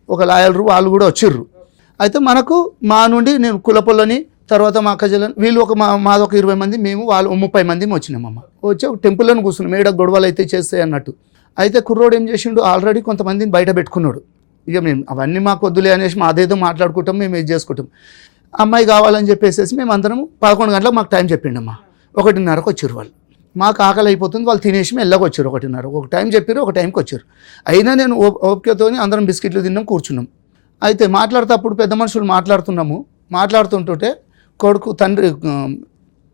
ఒక లాయర్లు వాళ్ళు కూడా వచ్చిర్రు. అయితే మనకు మా నుండి నేను కులపొల్లని, తర్వాత మా అక్కజలని, వీళ్ళు మాది ఒక 20 మంది, మేము వాళ్ళు 30 మంది వచ్చినామమ్మ. వచ్చి ఒక టెంపుల్లోని కూర్చున్నాం, ఏడ గొడవలు అయితే చేస్తాయి అన్నట్టు. అయితే కుర్రోడు ఏం చేసిండు, ఆల్రెడీ కొంతమందిని బయట పెట్టుకున్నాడు. ఇక మేము అవన్నీ మాకు వద్దులే అనేసి మాదేదో మాట్లాడుకుంటాం, మేము ఇది చేసుకుంటాం. అమ్మాయి కావాలని చెప్పేసి మేము అందరం 11 గంటలకు మాకు టైం చెప్పిండమ్మా. 1:30కు వచ్చారు వాళ్ళు. మాకు ఆకలి అయిపోతుంది, వాళ్ళు తినేసి మెల్లగా వచ్చారు. 1:30 ఒక టైం చెప్పారు, ఒక టైంకి వచ్చారు. అయినా నేను ఓపికతో అందరం బిస్కెట్లు తిన్నాం, కూర్చున్నాం. అయితే మాట్లాడుతూ పెద్ద మనుషులు మాట్లాడుతుంటుంటే కొడుకు తండ్రి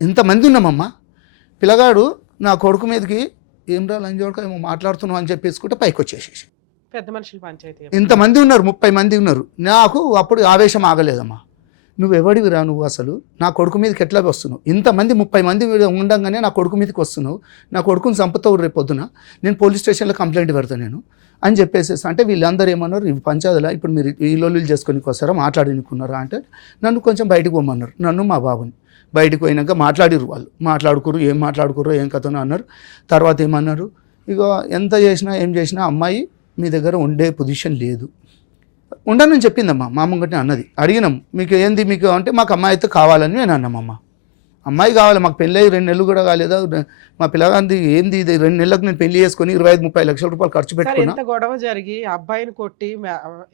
ఇంతమంది ఉన్నామమ్మా. పిల్లగాడు నా కొడుకు మీదకి ఏం రా లంజోడక ఏమో మాట్లాడుతున్నావు అని చెప్పేసుకుంటే పైకి వచ్చేసేసి. పెద్ద మనుషులు పంచాయతీ ఇంతమంది ఉన్నారు, 30 మంది ఉన్నారు. నాకు అప్పుడు ఆవేశం ఆగలేదమ్మా. నువ్వు ఎవడివిరా నువ్వు, అసలు నా కొడుకు మీదకి ఎట్లా వస్తున్నావు? ఇంతమంది 30 మంది ఉండగానే నా కొడుకు మీదకి వస్తున్నావు, నా కొడుకుని చంపుతావు రేపు పొద్దున, నేను పోలీస్ స్టేషన్లో కంప్లైంట్ పెడతాను నేను అని చెప్పేసి. అంటే వీళ్ళందరూ ఏమన్నారు, ఇవి పంచాయతీలా ఇప్పుడు మీరు ఈ లొల్లులు చేసుకొని వస్తారా, మాట్లాడినుకున్నారా అంటే నన్ను కొంచెం బయటకు పోమన్నారు. నన్ను మా బాబుని బయటకు పోయినాక మాట్లాడిరు, వాళ్ళు మాట్లాడుకురు, ఏం మాట్లాడుకురు ఏం కథనో అన్నారు. తర్వాత ఏమన్నారు, ఇక ఎంత చేసినా ఏం చేసినా అమ్మాయి మీ దగ్గర ఉండే పొజిషన్ లేదు, ఉండనని చెప్పిందమ్మా. మా ముంగటే అన్నది. అడిగినాం మీకు ఏంది మీకు అంటే, మాకు అమ్మాయి అయితే కావాలని నేను అన్నామమ్మా. అమ్మాయి కావాలి, మాకు పెళ్ళి 2 నెలలు కూడా కాలేదా, మా పిల్లగాంది ఏంది ఇది 2 నెలలకు నేను పెళ్లి చేసుకుని 25-30 లక్షల రూపాయలు ఖర్చు పెట్టుకున్నా. ఎంత గొడవ జరిగి అబ్బాయిని కొట్టి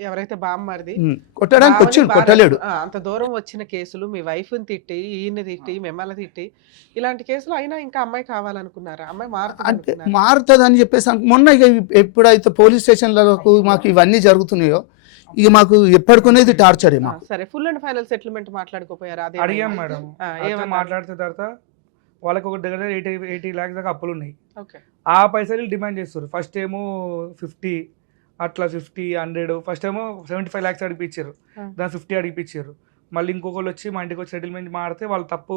ఎవరైతే బామ్మరిది కొట్టడానికి వచ్చి కొట్టలేడు. అంత దూరం వచ్చిన కేసులు, మీ వైఫ్ ని తిట్టి, ఈయన్ని తిట్టి, మిమ్మల్ని తిట్టి, ఇలాంటి కేసులు అయినా ఇంకా అమ్మాయి కావాలనుకున్నారా? అమ్మాయి మారుతుంది అని చెప్పేసి మొన్న ఇక ఎప్పుడైతే పోలీస్ స్టేషన్లకు మాకు ఇవన్నీ జరుగుతున్నాయో ఇక మాకు ఎప్పటికొనేది టార్చర్ ఏమో. సరే, ఫుల్ అండ్ ఫైనల్ సెటిల్మెంట్ మాట్లాడుకోపోయారా? అడిగాం మేడం. మాట్లాడితే తర్వాత వాళ్ళకి ఒక దగ్గర 80 lakhs దాకా అప్పులు ఉన్నాయి. ఆ పైసలు డిమాండ్ చేస్తారు. ఫస్ట్ ఏమో 50, అట్లా 50, 100, ఫస్ట్ ఏమో 75 lakhs అడిపించారు, దాని 50 అడిపించారు. మళ్ళీ ఇంకొకళ్ళు వచ్చి మా ఇంటికి వచ్చి సెటిల్మెంట్ మాడితే వాళ్ళ తప్పు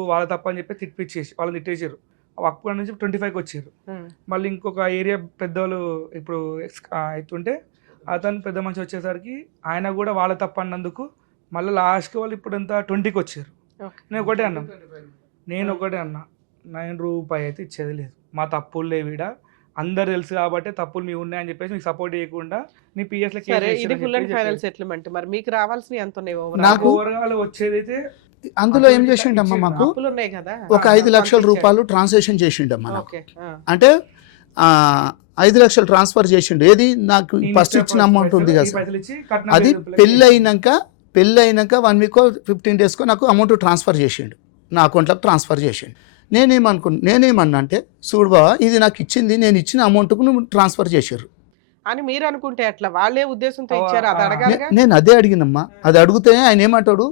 అని చెప్పి వాళ్ళని తిట్టేసారు. అక్కడ నుంచి 25కి వచ్చారు. మళ్ళీ ఇంకొక ఏరియా పెద్దవాళ్ళు ఇప్పుడు అవుతుంటే అతను పెద్ద మనిషి వచ్చేసరికి ఆయన కూడా వాళ్ళ తప్పు అన్నందుకు మళ్ళీ లాస్ట్కి వాళ్ళు ఇప్పుడు ఎంత 20కి వచ్చారు. నేను ఒకటే అన్నా 9 రూపాయి అయితే ఇచ్చేది లేదు, మా తప్పులు లేవిడ, అందరు తెలుసు కాబట్టి తప్పులు మీ ఉన్నాయని చెప్పేసి మీకు సపోర్ట్ చేయకుండా నీ PS సెటిల్మెంట్. మరి మీకు రావాల్సిన ఎంత ఉన్నాయి? నాకు ఓవరాల్ వచ్చేదైతే అందులో ఏం చేసిండమ్మా, మాకు ఒక 5 లక్షల రూపాయలు ట్రాన్సాక్షన్ చేసిండమ్మా. అంటే 5 లక్షలు ట్రాన్స్ఫర్ చేసిండు. ఏది నాకు ఫస్ట్ ఇచ్చిన అమౌంట్ ఉంది కదా సార్, అది పెళ్ళి అయినాక 1 వీక్ 15 డేస్కో నాకు అమౌంట్ ట్రాన్స్ఫర్ చేసిండు, నా అకౌంట్లోకి ట్రాన్స్ఫర్ చేసిండు. నేనేమన్నా అంటే, చూడు బావ ఇది నాకు ఇచ్చింది, నేను ఇచ్చిన అమౌంట్కు నువ్వు ట్రాన్స్ఫర్ చేసారు అని మీరు అనుకుంటే అట్లా వాళ్ళే ఉద్దేశంతో ఇచ్చారు. అది అడగాలి. నేను అదే అడిగినమ్మా. అది అడిగితే ఆయన ఏమంటాడు,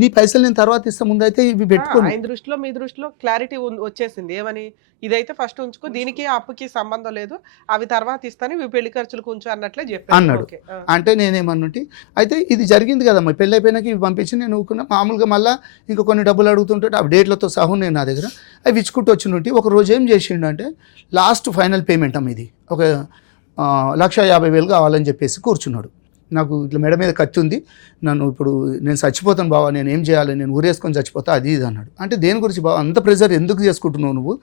నీ పైసలు నేను తర్వాత ఇస్తా, ముందైతే ఇవి పెట్టుకోండి. ఆయన దృష్టిలో మీ దృష్టిలో క్లారిటీ వచ్చేసింది ఏమని, ఇదైతే ఫస్ట్ ఉంచుకో, దీనికి అప్పుకి సంబంధం లేదు, అవి తర్వాత ఇస్తాను, ఇవి పెళ్లి ఖర్చులకు ఉంచు అన్నట్లే చెప్పాను అన్నాడు. అంటే నేనేమన్నుంటి అయితే ఇది జరిగింది కదమ్మా, పెళ్ళి అయిపోయినాక ఇవి పంపించి నేను ఊరుకున్నా. మామూలుగా మళ్ళీ ఇంకా కొన్ని డబ్బులు అడుగుతుంటే ఆ డేట్లతో సహా నేను నా దగ్గర అవి ఇచ్చుకుంటూ వచ్చినట్టు. ఒక రోజు ఏం చేసిండు అంటే, లాస్ట్ ఫైనల్ పేమెంట్ అమ్మ ఇది ఒక 1,50,000 కావాలని చెప్పేసి కూర్చున్నాడు. నాకు ఇట్లా మెడ మీద కత్తి ఉంది, నన్ను ఇప్పుడు నేను చచ్చిపోతాను బావా, నేను ఏం చేయాలి, నేను ఊరేసుకొని చచ్చిపోతా, అది ఇది అన్నాడు. అంటే దేని గురించి బావా అంత ప్రెజర్ ఎందుకు చేసుకుంటున్నావు నువ్వు,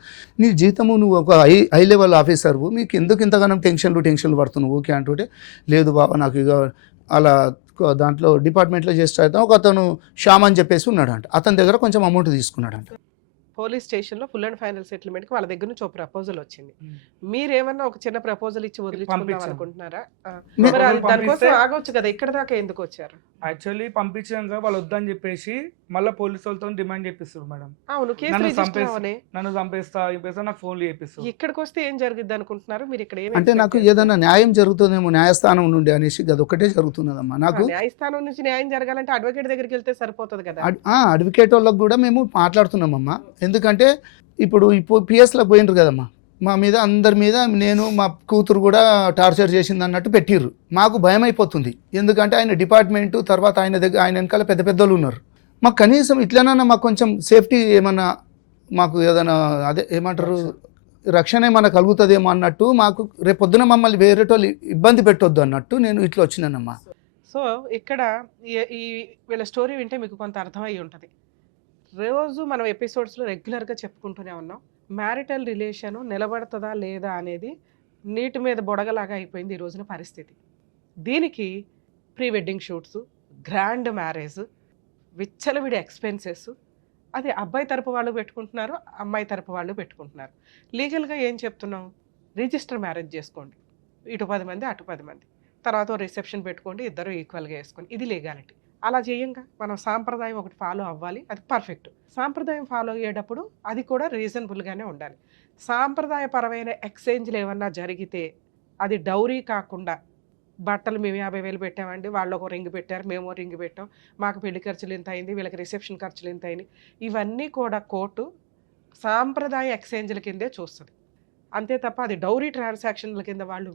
నీ జీతము నువ్వు ఒక హై లెవెల్ ఆఫీసర్వు, మీకు ఎందుకు ఇంతగానో టెన్షన్లు పడుతున్నావు ఓకే అంటుంటే, లేదు బావా నాకు ఇక అలా దాంట్లో డిపార్ట్మెంట్లో చేస్తే అయితే ఒక అతను శ్యామ్ అని చెప్పేసి ఉన్నాడంట, అతని దగ్గర కొంచెం అమౌంట్ తీసుకున్నాడంట. పోలీస్ స్టేషన్ లో ఫుల్ అండ్ ఫైనల్ సెటిల్మెంట్ కి వాళ్ళ దగ్గర నుంచి ఒక ప్రపోజల్ వచ్చింది. మీరేమన్నా ఒక చిన్న ప్రపోజల్ ఇచ్చి వదిలించుకుందాం అనుకుంటున్నారా? దానికోసం ఆగొచ్చు కదా, ఇక్కడ దాకా ఎందుకు వచ్చారు? యాక్చువల్లీ పంపించాక వాళ్ళు వద్దని చెప్పేసి మళ్ళీ పోలీసు వాళ్ళతో డిమాండ్ చేపిస్తారు మేడం. అవును, నన్ను చంపేస్తా నాకు ఫోన్లు చేపిస్తారు. ఇక్కడికి వస్తే ఏం జరిగింది అనుకుంటున్నారు మీరు? ఇక్కడ అంటే నాకు ఏదైనా న్యాయం జరుగుతుందేమో న్యాయస్థానం నుండి అనేసి అది ఒకటే జరుగుతున్నదమ్మా. నాకు న్యాయస్థానం నుంచి న్యాయం జరగాలంటే అడ్వకేట్ దగ్గరికి వెళ్తే సరిపోతుంది కదా. అడ్వకేట్ వాళ్ళకి కూడా మేము మాట్లాడుతున్నామమ్మా. ఎందుకంటే ఇప్పుడు PSలోకి పోయినరు కదమ్మా, మా మీద అందరి మీద నేను మా కూతురు కూడా టార్చర్ చేసింది అన్నట్టు పెట్టిర్రు. మాకు భయం అయిపోతుంది, ఎందుకంటే ఆయన డిపార్ట్మెంటు తర్వాత ఆయన దగ్గర ఆయన వెనకాల పెద్ద పెద్దలు ఉన్నారు. మాకు కనీసం ఇట్లనన్నా మాకు కొంచెం సేఫ్టీ ఏమన్నా మాకు ఏదైనా అదే ఏమంటారు రక్షణ ఏమన్నా కలుగుతుందేమో అన్నట్టు, మాకు రేపొద్దున మమ్మల్ని వేరేటోళ్ళు ఇబ్బంది పెట్టొద్దు అన్నట్టు నేను ఇట్లా వచ్చినానమ్మా. సో ఇక్కడ ఈ వీళ్ళ స్టోరీ వింటే మీకు కొంత అర్థమై ఉంటుంది. రోజు మనం ఎపిసోడ్స్లో రెగ్యులర్గా చెప్పుకుంటూనే ఉన్నాం, మ్యారిటల్ రిలేషను నిలబడుతుందా లేదా అనేది నీటి మీద బొడగలాగా అయిపోయింది ఈ రోజున పరిస్థితి. దీనికి pre wedding shoots, grand marriage, విచ్చలవిడి ఎక్స్పెన్సెస్, అది అబ్బాయి తరపు వాళ్ళు పెట్టుకుంటున్నారు, అమ్మాయి తరపు వాళ్ళు పెట్టుకుంటున్నారు. లీగల్గా ఏం చెప్తున్నాం, రిజిస్టర్ మ్యారేజ్ చేసుకోండి, ఇటు 10 మంది అటు 10 మంది, తర్వాత రిసెప్షన్ పెట్టుకోండి, ఇద్దరు ఈక్వల్గా వేసుకోండి, ఇది లీగాలిటీ. అలా చేయంగా మనం సాంప్రదాయం ఒకటి ఫాలో అవ్వాలి, అది పర్ఫెక్ట్. సాంప్రదాయం ఫాలో అయ్యేటప్పుడు అది కూడా రీజనబుల్గానే ఉండాలి. సాంప్రదాయపరమైన ఎక్స్చేంజ్లు ఏమన్నా జరిగితే అది డౌరీ కాకుండా, బట్టలు మేము 50,000 పెట్టామండి, వాళ్ళు ఒక రింగ్ పెట్టారు, మేము రింగ్ పెట్టాం, మాకు పెళ్లి ఖర్చులు ఇంత అయింది, వీళ్ళకి రిసెప్షన్ ఖర్చులు ఇంత అయినాయి, ఇవన్నీ కూడా కోర్టు సాంప్రదాయ ఎక్స్చేంజ్ల కిందే చూస్తుంది. అంతే తప్ప అది డౌరీ ట్రాన్సాక్షన్ల కింద వాళ్ళు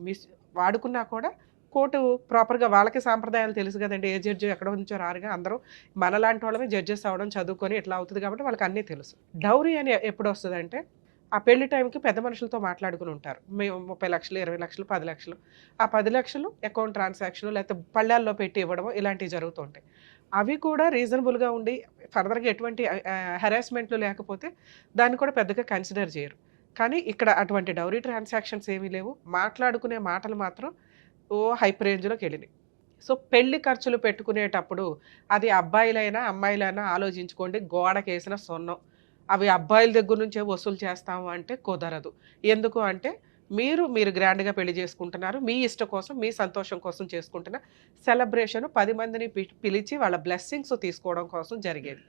వాడుకున్నా కూడా కోర్టు ప్రాపర్గా, వాళ్ళకి సాంప్రదాయాలు తెలుసు కదండి, ఏ జడ్జి ఎక్కడో నుంచో రారుగా, అందరూ మనలాంటి వాళ్ళమే జడ్జెస్ అవ్వడం చదువుకొని ఇట్లా అవుతుంది కాబట్టి వాళ్ళకి అన్నీ తెలుసు. డౌరీ అని ఎప్పుడు వస్తుందంటే ఆ పెళ్లి టైంకి పెద్ద మనుషులతో మాట్లాడుకుని ఉంటారు, మేము 30 లక్షలు 20 లక్షలు 10 లక్షలు, ఆ 10 లక్షలు అకౌంట్ ట్రాన్సాక్షన్ లేకపోతే పళ్ళాల్లో పెట్టి ఇవ్వడం ఇలాంటివి జరుగుతూ ఉంటాయి. అవి కూడా రీజనబుల్గా ఉండి ఫర్దర్గా ఎటువంటి హెరాస్మెంట్లు లేకపోతే దాన్ని కూడా పెద్దగా కన్సిడర్ చేయరు. కానీ ఇక్కడ అటువంటి డౌరీ ట్రాన్సాక్షన్స్ ఏమీ లేవు, మాట్లాడుకునే మాటలు మాత్రం హైప్ రేంజ్లోకి వెళ్ళినాయి. సో పెళ్లి ఖర్చులు పెట్టుకునేటప్పుడు అది అబ్బాయిలైనా అమ్మాయిలైనా ఆలోచించుకోండి, గోడకేసిన సొన్నం. అవి అబ్బాయిల దగ్గర నుంచే వసూలు చేస్తాము అంటే కుదరదు. ఎందుకు అంటే మీరు గ్రాండ్గా పెళ్లి చేసుకుంటున్నారు, మీ ఇష్టం కోసం, మీ సంతోషం కోసం చేసుకుంటున్న సెలబ్రేషన్ 10 మందిని పిలిచి వాళ్ళ బ్లెస్సింగ్స్ తీసుకోవడం కోసం జరిగేది.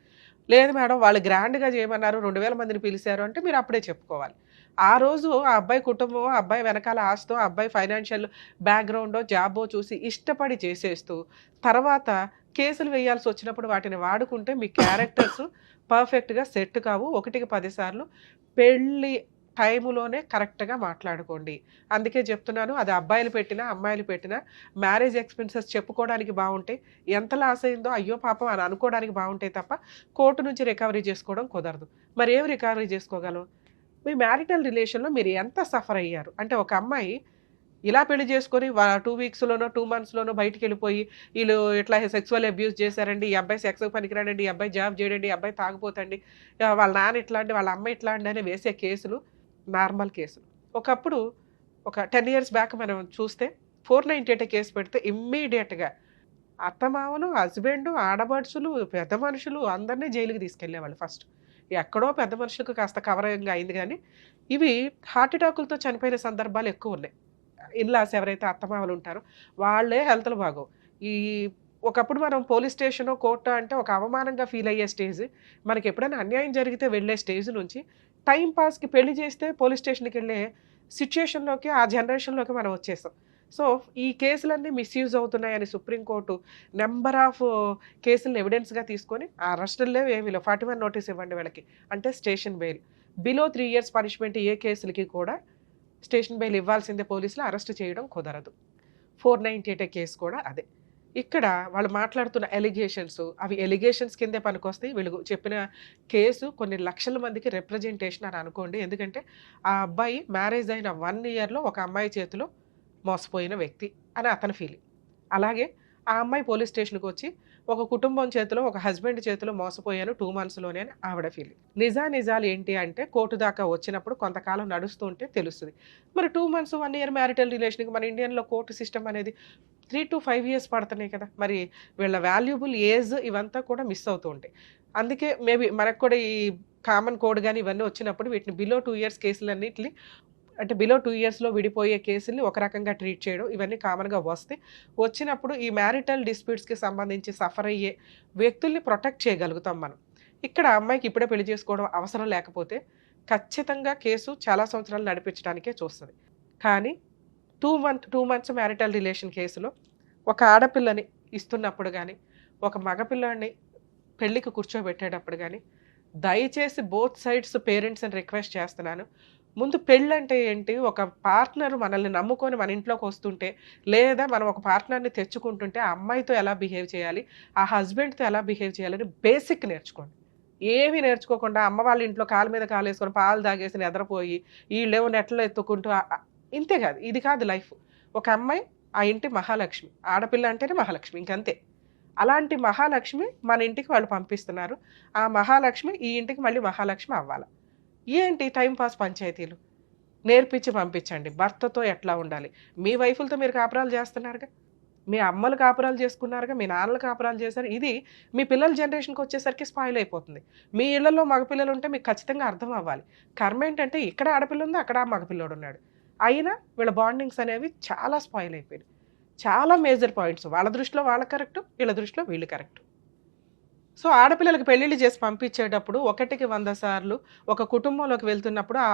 లేదు మేడం వాళ్ళు గ్రాండ్గా చేయమన్నారు, 2000 మందిని పిలిచారు అంటే మీరు అప్పుడే చెప్పుకోవాలి. ఆ రోజు ఆ అబ్బాయి కుటుంబం, ఆ అబ్బాయి వెనకాల ఆస్తో, ఆ అబ్బాయి ఫైనాన్షియల్ బ్యాక్గ్రౌండో జాబో చూసి ఇష్టపడి చేసేస్తూ తర్వాత కేసులు వేయాల్సి వచ్చినప్పుడు వాటిని వాడుకుంటే మీ క్యారెక్టర్స్ పర్ఫెక్ట్గా సెట్ కావు. 1కి 10 సార్లు పెళ్ళి టైములోనే కరెక్ట్గా మాట్లాడుకోండి. అందుకే చెప్తున్నాను, అది అబ్బాయిలు పెట్టినా అమ్మాయిలు పెట్టినా మ్యారేజ్ ఎక్స్పెన్సెస్ చెప్పుకోవడానికి బాగుంటాయి, ఎంత లాస్ అయిందో అయ్యో పాపం అని అనుకోవడానికి బాగుంటాయి తప్ప కోర్టు నుంచి రికవరీ చేసుకోవడం కుదరదు. మరి ఏం రికవరీ చేసుకోగలం? మీ మ్యారిటల్ రిలేషన్లో మీరు ఎంత సఫర్ అయ్యారు అంటే, ఒక అమ్మాయి ఇలా పెళ్లి చేసుకొని 2 వీక్స్లోనో 2 మంత్స్లోనో బయటికి వెళ్ళిపోయి వీళ్ళు ఇట్లా సెక్సువల్ అబ్యూస్ చేశారండి, ఈ అబ్బాయి సెక్స్ పనికిరాడండి, ఈ అబ్బాయి జాబ్ చేయడండి, ఈ అబ్బాయి తాగిపోతండి, వాళ్ళ నాన్న ఇట్లా అండి, వాళ్ళ అమ్మ ఇట్లా అండి అని వేసే కేసులు నార్మల్ కేసులు. ఒకప్పుడు ఒక 10 ఇయర్స్ బ్యాక్ మనం చూస్తే 498 కేసు పెడితే ఇమ్మీడియట్గా అత్తమామలు, హస్బెండ్, ఆడబడుచులు, పెద్ద మనుషులు అందరినీ జైలుకి తీసుకెళ్లేవాళ్ళు. ఫస్ట్ ఎక్కడో పెద్ద మనుషులకు కాస్త కవరంగా అయింది, కానీ ఇవి హార్ట్ అటాకులతో చనిపోయిన సందర్భాలు ఎక్కువ ఉన్నాయి. ఇన్లాస్ ఎవరైతే అత్తమామలు ఉంటారో వాళ్ళే హెల్త్లు బాగోవు. ఒకప్పుడు మనం పోలీస్ స్టేషను కోర్టు అంటే ఒక అవమానంగా ఫీల్ అయ్యే స్టేజ్, మనకి ఎప్పుడైనా అన్యాయం జరిగితే వెళ్ళే స్టేజ్ నుంచి టైం పాస్కి పెళ్లి చేస్తే పోలీస్ స్టేషన్కి వెళ్ళే సిచ్యుయేషన్లోకి, ఆ జనరేషన్లోకి మనం వచ్చేసాం. సో ఈ కేసులన్నీ మిస్యూజ్ అవుతున్నాయని సుప్రీంకోర్టు నెంబర్ ఆఫ్ కేసులను ఎవిడెన్స్గా తీసుకొని ఆ అరెస్టుల్లో ఏమీ లేవు, 41 నోటీస్ ఇవ్వండి వీళ్ళకి అంటే station bail, below 3 years punishment ఏ కేసులకి కూడా స్టేషన్ బెయిల్ ఇవ్వాల్సిందే, పోలీసులు అరెస్ట్ చేయడం కుదరదు. 498 కేసు కూడా అదే. ఇక్కడ వాళ్ళు మాట్లాడుతున్న ఎలిగేషన్స్ అవి ఎలిగేషన్స్ కిందే పనికొస్తాయి. వీళ్ళు చెప్పిన కేసు కొన్ని లక్షల మందికి రిప్రజెంటేషన్ అని అనుకోండి. ఎందుకంటే ఆ అబ్బాయి మ్యారేజ్ అయిన 1 ఇయర్లో ఒక అమ్మాయి చేతిలో మోసపోయిన వ్యక్తి అని అతని ఫీలింగ్. అలాగే ఆ అమ్మాయి పోలీస్ స్టేషన్కి వచ్చి ఒక కుటుంబం చేతిలో, ఒక హస్బెండ్ చేతిలో మోసపోయాను 2 మంత్స్లోనే అని ఆవిడ ఫీలింగ్. నిజాలు ఏంటి అంటే కోర్టు దాకా వచ్చినప్పుడు కొంతకాలం నడుస్తూ ఉంటే తెలుస్తుంది. మరి 2 మంత్స్ 1 ఇయర్ మ్యారిటల్ రిలేషన్కి మన ఇండియన్లో కోర్టు సిస్టమ్ అనేది 3 to 5 years పడుతున్నాయి కదా. మరి వీళ్ళ వాల్యుబుల్ ఏజ్ ఇవంతా కూడా మిస్ అవుతూ ఉంటాయి. అందుకే మేబీ మనకు కూడా ఈ కామన్ కోడ్ కానీ ఇవన్నీ వచ్చినప్పుడు వీటిని బిలో 2 years కేసులన్నింటినీ అంటే బిలో 2 yearsలో విడిపోయే కేసుల్ని ఒక రకంగా ట్రీట్ చేయడం ఇవన్నీ కామన్గా వస్తే వచ్చినప్పుడు ఈ మ్యారిటల్ డిస్ప్యూట్స్కి సంబంధించి సఫర్ అయ్యే వ్యక్తుల్ని ప్రొటెక్ట్ చేయగలుగుతాం మనం. ఇక్కడ అమ్మాయికి ఇప్పుడే పెళ్లి చేసుకోవడం అవసరం లేకపోతే ఖచ్చితంగా కేసు చాలా సంవత్సరాలు నడిపించడానికే చూస్తుంది. కానీ 2 months మ్యారిటల్ రిలేషన్ కేసులో ఒక ఆడపిల్లని ఇస్తున్నప్పుడు కానీ, ఒక మగపిల్లాడిని పెళ్ళికి కూర్చోబెట్టేటప్పుడు కానీ దయచేసి బోత్ సైడ్స్ పేరెంట్స్ని రిక్వెస్ట్ చేస్తున్నాను, ముందు పెళ్ళంటే ఏంటి? ఒక పార్ట్నర్ మనల్ని నమ్ముకొని మన ఇంట్లోకి వస్తుంటే, లేదా మనం ఒక పార్ట్నర్‌ని తెచ్చుకుంటుంటే, ఆ అమ్మాయితో ఎలా బిహేవ్ చేయాలి? ఆ హస్బెండ్‌తో ఎలా బిహేవ్ చేయాలని బేసిక్ నేర్చుకోండి. ఏమి నేర్చుకోకుండా అమ్మ వాళ్ళ ఇంట్లో కాలు మీద కాలేసుకొని పాలు తాగేసి నిద్రపోయి, ఈళ్ళేమో నెట్లో ఎత్తుకుంటూ ఇంతే కాదు. ఇది కాదు లైఫ్. ఒక అమ్మాయి ఆ ఇంటి మహాలక్ష్మి. ఆడపిల్ల అంటేనే మహాలక్ష్మి ఇంకంతే. అలాంటి మహాలక్ష్మి మన ఇంటికి వాళ్ళు పంపిస్తున్నారు. ఆ మహాలక్ష్మి ఈ ఇంటికి మళ్ళీ మహాలక్ష్మి అవ్వాల. ఏంటి టైమ్ పాస్ పంచాయతీలు? నేర్పించి పంపించండి. భర్తతో ఎట్లా ఉండాలి? మీ వైఫులతో మీరు కాపురాలు చేస్తున్నారుగా. మీ అమ్మలు కాపురాలు చేసుకున్నారుగా. మీ నాన్నలు కాపురాలు చేశారు. ఇది మీ పిల్లల జనరేషన్‌కొచ్చేసరికి స్పాయిల్ అయిపోతుంది. మీ ఇళ్లలో మగపిల్లలుంటే మీకు ఖచ్చితంగా అర్థం అవ్వాలి. కర్మేంటంటే ఇక్కడ ఆడపిల్లుంది, అక్కడ మగపిల్లోడున్నాడు. అయినా వీళ్ళ బాండింగ్స్ అనేవి చాలా స్పాయిల్ అయిపోయినాయి. చాలా మేజర్ పాయింట్స్. వాళ్ళ దృష్టిలో వాళ్ళు కరెక్టు. వీళ్ళ దృష్టిలో వీళ్ళు కరెక్టు. సో, ఆడపిల్లలకి పెళ్ళిళ్ళు చేసి పంపించేటప్పుడు 1కి 100 సార్లు ఒక కుటుంబంలోకి వెళ్తున్నప్పుడు ఆ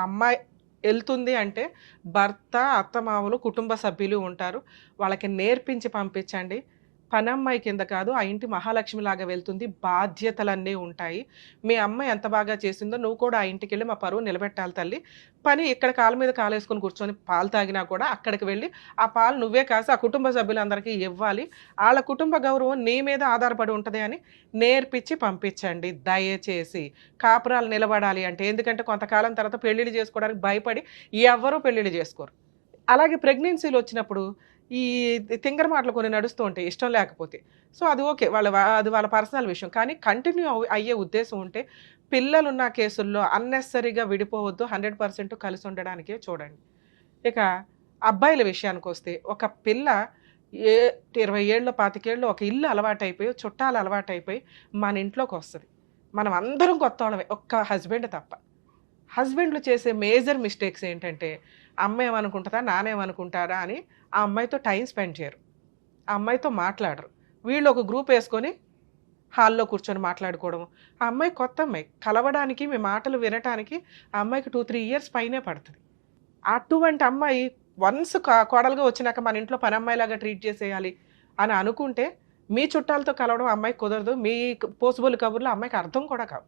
అమ్మాయి ఎళ్తుంది అంటే భర్త, అత్తమామలు, కుటుంబ సభ్యులు ఉంటారు. వాళ్ళకి నేర్పించి పంపించండి. పనమ్మాయి కింద కాదు, ఆ ఇంటి మహాలక్ష్మిలాగా వెళ్తుంది. బాధ్యతలన్నీ ఉంటాయి. మీ అమ్మ ఎంత బాగా చేసిందో నువ్వు కూడా ఆ ఇంటికెళ్ళి మా పరువు నిలబెట్టాలి తల్లి. పని ఇక్కడ కాలు మీద కాలేసుకొని కూర్చొని పాలు తాగినా కూడా అక్కడికి వెళ్ళి ఆ పాలు నువ్వే కాసి ఆ కుటుంబ సభ్యులందరికీ ఇవ్వాలి. ఆళ్ళ కుటుంబ గౌరవం నీ మీద ఆధారపడి ఉంటది అని నేర్పించి పంపించండి దయచేసి. కాపురాలు నిలబడాలి అంటే ఎందుకంటే కొంతకాలం తర్వాత పెళ్ళిళ్ళు చేసుకోవడానికి భయపడి ఎవ్వరూ పెళ్ళిళ్ళు చేసుకోరు. అలాగే ప్రెగ్నెన్సీలొచ్చినప్పుడు ఈ తింగర మాటలు కొన్ని నడుస్తూ ఉంటాయి ఇష్టం లేకపోతే. సో, అది ఓకే. అది వాళ్ళ పర్సనల్ విషయం. కానీ కంటిన్యూ అయ్యే ఉద్దేశం ఉంటే పిల్లలున్న కేసుల్లో అన్నెసెసరీగా విడిపోవద్దు. 100% కలిసి ఉండడానికే చూడండి. ఇక అబ్బాయిల విషయానికొస్తే ఒక పిల్ల ఏ 20 ఏళ్ళో, 25 ఏళ్ళో ఒక ఇల్లు అలవాటైపోయి, చుట్టాలు అలవాటైపోయి మన ఇంట్లోకొస్తది. మనం అందరం కొత్తోళ్ళమే. ఒక్క హస్బెండ్ తప్ప. హస్బెండ్‌లు చేసే మేజర్ మిస్టేక్స్ ఏంటంటే, అమ్మ ఏమనుకుంటదా? నాన్న ఏమనుకుంటారా? అని ఆ అమ్మాయితో టైమ్ స్పెండ్ చేయరు. ఆ అమ్మాయితో మాట్లాడరు. వీళ్ళు ఒక గ్రూప్ యేసుకొని హాల్‌లో కూర్చొని మాట్లాడుకోవడం. ఆ అమ్మాయి కొత్త అమ్మాయి. కలవడానికి, మీ మాటలు వినటానికి ఆ అమ్మాయికి 2, 3 ఇయర్స్ పైనే పడతది. అటువంటి అమ్మాయి వన్స్ కోడలుగా వచ్చినాక మన ఇంట్లో పనమ్మాయిలాగా ట్రీట్ చేసేయాలి అని అనుకుంటే, మీ చుట్టాలతో కలవడం ఆ అమ్మాయికి కుదరదు. మీ పోసుబోలు కబుర్లు ఆ అమ్మాయికి అర్థం కూడా కావు.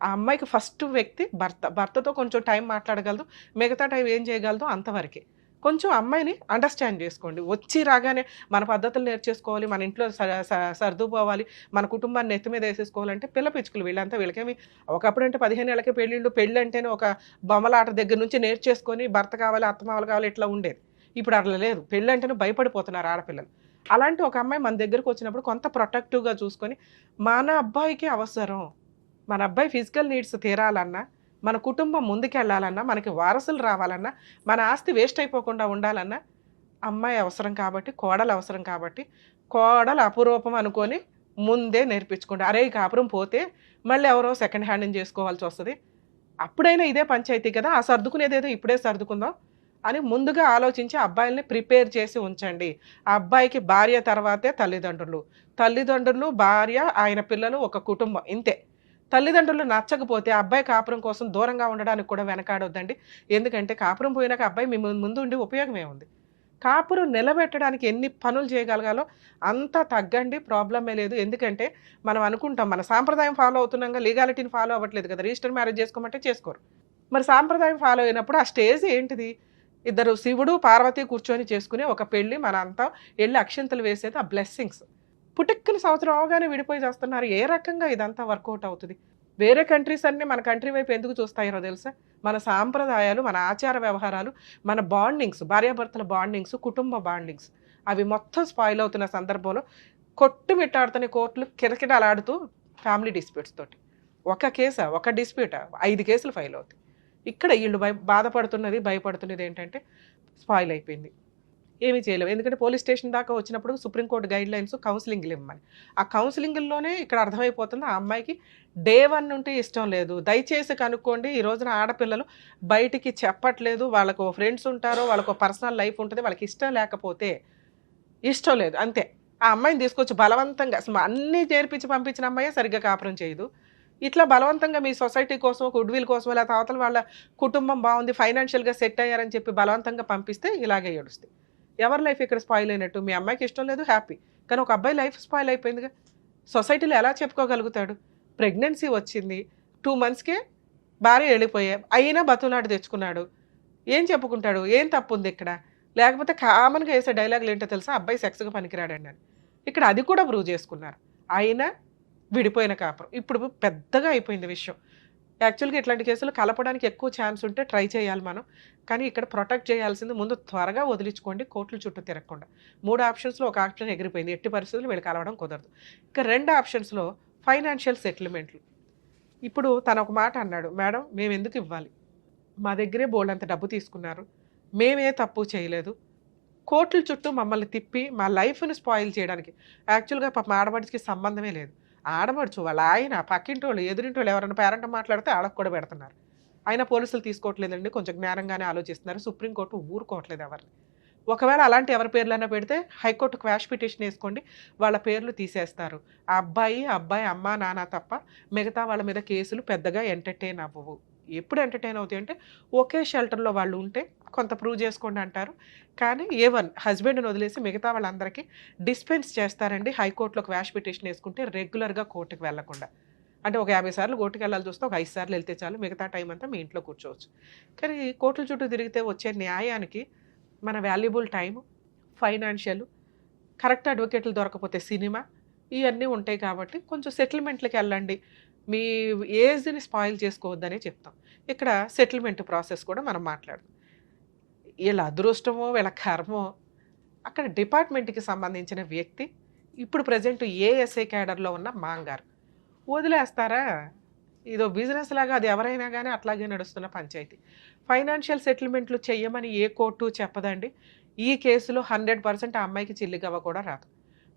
ఆ అమ్మాయికి ఫస్ట్ వ్యక్తి భర్త. భర్తతో కొంచెం టైం మాట్లాడగలదు. మిగతా టైం ఏం చేయగలదో అంతవరకే. కొంచెం అమ్మాయిని అండర్‌స్టాండ్ చేసుకోండి. వచ్చి రాగానే మన పద్ధతులు నేర్చేసుకోవాలి, మన ఇంట్లో స స సర్దుకుపోవాలి, మన కుటుంబాన్ని నెత్తి మీద ఏసేసుకోవాలంటే పిల్ల పిచ్చుకలు వీళ్ళంతా. వీళ్ళకేమి ఒకప్పుడంటే 15 ఏళ్ళకే పెళ్ళిళ్ళు, పెళ్ళంటేనే ఒక బొమ్మలాట దగ్గర నుంచి నేర్చేసుకొని భర్త కావాలి, అత్తమామలు కావాలి ఇట్లా ఉండేది. ఇప్పుడు అట్లా లేదు. పెళ్ళంటేనే భయపడిపోతున్నారు ఆడపిల్లలు. అలాంటి ఒక అమ్మాయి మన దగ్గరకొచ్చినప్పుడు కొంత ప్రొటెక్టివ్‌గా చూసుకొని, మన అబ్బాయికి అవసరం. మన అబ్బాయి ఫిజికల్ నీడ్స్ తీరాలన్నా, మన కుటుంబం ముందుకెళ్ళాలన్నా, మనకి వారసులు రావాలన్నా, మన ఆస్తి వేస్ట్ అయిపోకుండా ఉండాలన్నా, అమ్మాయి అవసరం కాబట్టి, కోడలు అవసరం కాబట్టి, కోడలు అపురూపం అనుకోని ముందే నేర్పించుకోండి. అరే! ఈ కాపురం పోతే మళ్ళీ ఎవరో సెకండ్ హ్యాండ్‌ని చేసుకోవాల్సొస్తది. అప్పుడైనా ఇదే పంచాయతీ కదా! ఆ సర్దుకునేదేదో ఇప్పుడే సర్దుకుందాం అని ముందుగా ఆలోచించి అబ్బాయిల్ని ప్రిపేర్ చేసి ఉంచండి. ఆ అబ్బాయికి భార్య తర్వాతే తల్లిదండ్రులు. తల్లిదండ్రులు, భార్య, ఆయన పిల్లలు, ఒక కుటుంబం ఇంతే. తల్లిదండ్రులు నచ్చకపోతే అబ్బాయి కాపురం కోసం దూరంగా ఉండడానికి కూడా వెనకాడొద్దండి. ఎందుకంటే కాపురం పోయినాక అబ్బాయి మీ ముందు ఉండి ఉపయోగం ఏముంది? కాపురం నిలబెట్టడానికి ఎన్ని పనులు చేయగలగాలో అంతా తగ్గండి. ప్రాబ్లమే లేదు. ఎందుకంటే మనం అనుకుంటాం మన సాంప్రదాయం ఫాలో అవుతున్నాంగా, లీగాలిటీని ఫాలో అవ్వట్లేదు కదా! రిజిస్టర్ మ్యారేజ్ చేసుకోమంటే చేసుకోరు. మరి సాంప్రదాయం ఫాలో అయినప్పుడు ఆ స్టేజ్ ఏంటిది? ఇద్దరు శివుడు, పార్వతి కూర్చొని చేసుకునే ఒక పెళ్లి. మనంతా ఎళ్లి అక్షింతలు వేసేది ఆ బ్లెస్సింగ్స్. పుటుక్కున సంవత్సరం అవగానే విడిపోయి చేస్తున్నారు. ఏ రకంగా ఇదంతా వర్కౌట్ అవుతది? వేరే కంట్రీస్ అన్నీ మన కంట్రీ వైపు ఎందుకు చూస్తాయో తెలుసా? మన సాంప్రదాయాలు, మన ఆచార వ్యవహారాలు, మన బాండింగ్స్, భార్యాభర్తల బాండింగ్స్, కుటుంబ బాండింగ్స్ అవి మొత్తం స్పాయిల్ అవుతున్న సందర్భంలో కొట్టుమిట్టాడుతున్న కోర్టులు కిరకిటలాడుతూ ఫ్యామిలీ డిస్ప్యూట్స్ తోటి. ఒక కేసా? ఒక డిస్ప్యూటా? 5 కేసులు ఫైల్ అవుతాయి. ఇక్కడ ఈళ్ళు బాధపడుతున్నది, భయపడుతున్నది ఏంటంటే స్పాయిల్ అయిపోయింది. ఏమీ చేయలేము. ఎందుకంటే పోలీస్ స్టేషన్ దాకా వచ్చినప్పుడు సుప్రీంకోర్టు గైడ్‌లైన్స్ కౌన్సెలింగ్‌లు ఇమ్మని. ఆ కౌన్సెలింగ్‌ల్లోనే ఇక్కడ అర్థమైపోతుంది ఆ అమ్మాయికి డే 1 నుండి ఇష్టం లేదు. దయచేసి కనుక్కోండి. ఈ రోజున ఆడపిల్లలు బయటికి చెప్పట్లేదు. వాళ్ళకో ఫ్రెండ్స్ ఉంటారు. వాళ్ళకో పర్సనల్ లైఫ్ ఉంటది. వాళ్ళకి ఇష్టం లేకపోతే ఇష్టం లేదు అంతే. ఆ అమ్మాయిని తీసుకొచ్చి బలవంతంగా అన్నీ నేర్పించి పంపించిన అమ్మాయే సరిగ్గా కాపురం చేయదు. ఇట్లా బలవంతంగా మీ సొసైటీ కోసమో, గుడ్‌విల్ కోసమో లేకపోతే అవతల వాళ్ళ కుటుంబం బావుంది, ఫైనాన్షియల్‌గా సెట్ అయ్యారని చెప్పి బలవంతంగా పంపిస్తే ఇలాగే ఏడుస్తాయి. ఎవరి లైఫ్ ఇక్కడ స్పాయిల్ అయినట్టు? మీ అమ్మాయికి ఇష్టం లేదు హ్యాపీ. కానీ ఒక అబ్బాయి లైఫ్ స్పాయిల్ అయిపోయిందిగా. సొసైటీలో ఎలా చెప్పుకోగలుగుతాడు? ప్రెగ్నెన్సీ వచ్చింది. 2 మంత్స్‌కే భార్య వెళ్ళిపోయా అయినా బతులాడి తెచ్చుకున్నాడు. ఏం చెప్పుకుంటాడు? ఏం తప్పు ఉంది ఇక్కడ? లేకపోతే కామన్‌గా వేసే డైలాగులు ఏంటో తెలుసా? అబ్బాయి సెక్స్‌కి పనికిరాడండి అని. ఇక్కడ అది కూడా ప్రూవ్ చేసుకున్నారు. అయినా విడిపోయిన కాపురం. ఇప్పుడు పెద్దగా అయిపోయింది విషయం. యాక్చువల్‌గా ఇట్లాంటి కేసులు కలపడానికి ఎక్కువ ఛాన్స్ ఉంటే ట్రై చేయాలి మనం. కానీ ఇక్కడ ప్రొటెక్ట్ చేయాల్సింది ముందు త్వరగా వదిలించుకోండి. కోర్టుల చుట్టూ తిరగకుండా. 3 ఆప్షన్స్‌లో ఒక ఆప్షన్ ఎగిరిపోయింది. ఎట్టి పరిస్థితుల్లో వీళ్ళు కలవడం కుదరదు. ఇక 2 ఆప్షన్స్‌లో ఫైనాన్షియల్ సెటిల్‌మెంట్లు. ఇప్పుడు తను ఒక మాట అన్నాడు. మేడం మేమెందుకు ఇవ్వాలి? మా దగ్గరే బోలెడంత డబ్బు తీసుకున్నారు. మేమే తప్పు చేయలేదు. కోర్టుల చుట్టూ మమ్మల్ని తిప్పి మా లైఫ్‌ని స్పాయిల్ చేయడానికి. యాక్చువల్‌గా పాపం ఆడపడుచుకి సంబంధమే లేదు. ఆడపడుచు వాళ్ళ ఆయన, పక్కింటోళ్ళు, ఎదురింటోళ్ళు ఎవరైనా పేరెంట్ మాట్లాడితే ఆళ్ళకి కూడా పెడుతున్నారు. అయినా పోలీసులు తీసుకోవట్లేదండి. కొంచెం జ్ఞానంగానే ఆలోచిస్తున్నారు. సుప్రీంకోర్టు ఊరుకోవట్లేదు ఎవరిని. ఒకవేళ అలాంటి ఎవరి పేర్లైనా పెడితే హైకోర్టు క్వాష్ పిటిషన్ వేసుకోండి. వాళ్ళ పేర్లు తీసేస్తారు. ఆ అబ్బాయి అమ్మ, నాన్న తప్ప మిగతా వాళ్ళ మీద కేసులు పెద్దగా ఎంటర్‌టైన్ అవ్వవు. ఎప్పుడు ఎంటర్‌టైన్ అవుతాయి అంటే ఒకే షెల్టర్‌లో వాళ్ళు ఉంటే కొంత ప్రూవ్ చేసుకోండి అంటారు. కానీ హస్బెండ్‌ని వదిలేసి మిగతా వాళ్ళందరికీ డిస్పెన్స్ చేస్తారండి. హైకోర్టులో క్వాష్ పిటిషన్ వేసుకుంటే రెగ్యులర్‌గా కోర్టుకి వెళ్ళకుండా. అంటే ఒక 50 సార్లు కోర్టుకి వెళ్ళాల్సి వస్తే ఒక 5 సార్లు వెళ్తే చాలు. మిగతా టైం అంతా మీ ఇంట్లో కూర్చోవచ్చు. కానీ కోర్టుల చుట్టూ తిరిగితే వచ్చే న్యాయానికి మన వాల్యుబుల్ టైము, ఫైనాన్షియల్, కరెక్ట్ అడ్వకేట్లు దొరకకపోతే సినిమా ఇవన్నీ ఉంటాయి కాబట్టి కొంచెం సెటిల్మెంట్‌లకి వెళ్ళండి. మీ ఏజ్‌ని స్పాయిల్ చేసుకోవద్దనే చెప్తాం. ఇక్కడ సెటిల్మెంట్ ప్రాసెస్ కూడా మనం మాట్లాడదాం. వీళ్ళ అదృష్టమో, వీళ్ళ కర్మో అక్కడ డిపార్ట్మెంట్‌కి సంబంధించిన వ్యక్తి ఇప్పుడు ప్రెజెంట్ ఏఎస్ఐ క్యాడర్‌లో ఉన్న మాంగారు. వదిలేస్తారా? ఇదో బిజినెస్ లాగా అది ఎవరైనా గానీ అట్లాగే నడుస్తున్న పంచాయతీ. ఫైనాన్షియల్ సెటిల్మెంట్లు చెయ్యమని ఏ కోర్టు చెప్పదండి. ఈ కేసులో 100% ఆ అమ్మాయికి చిల్లిగవ్వ కూడా రాదు.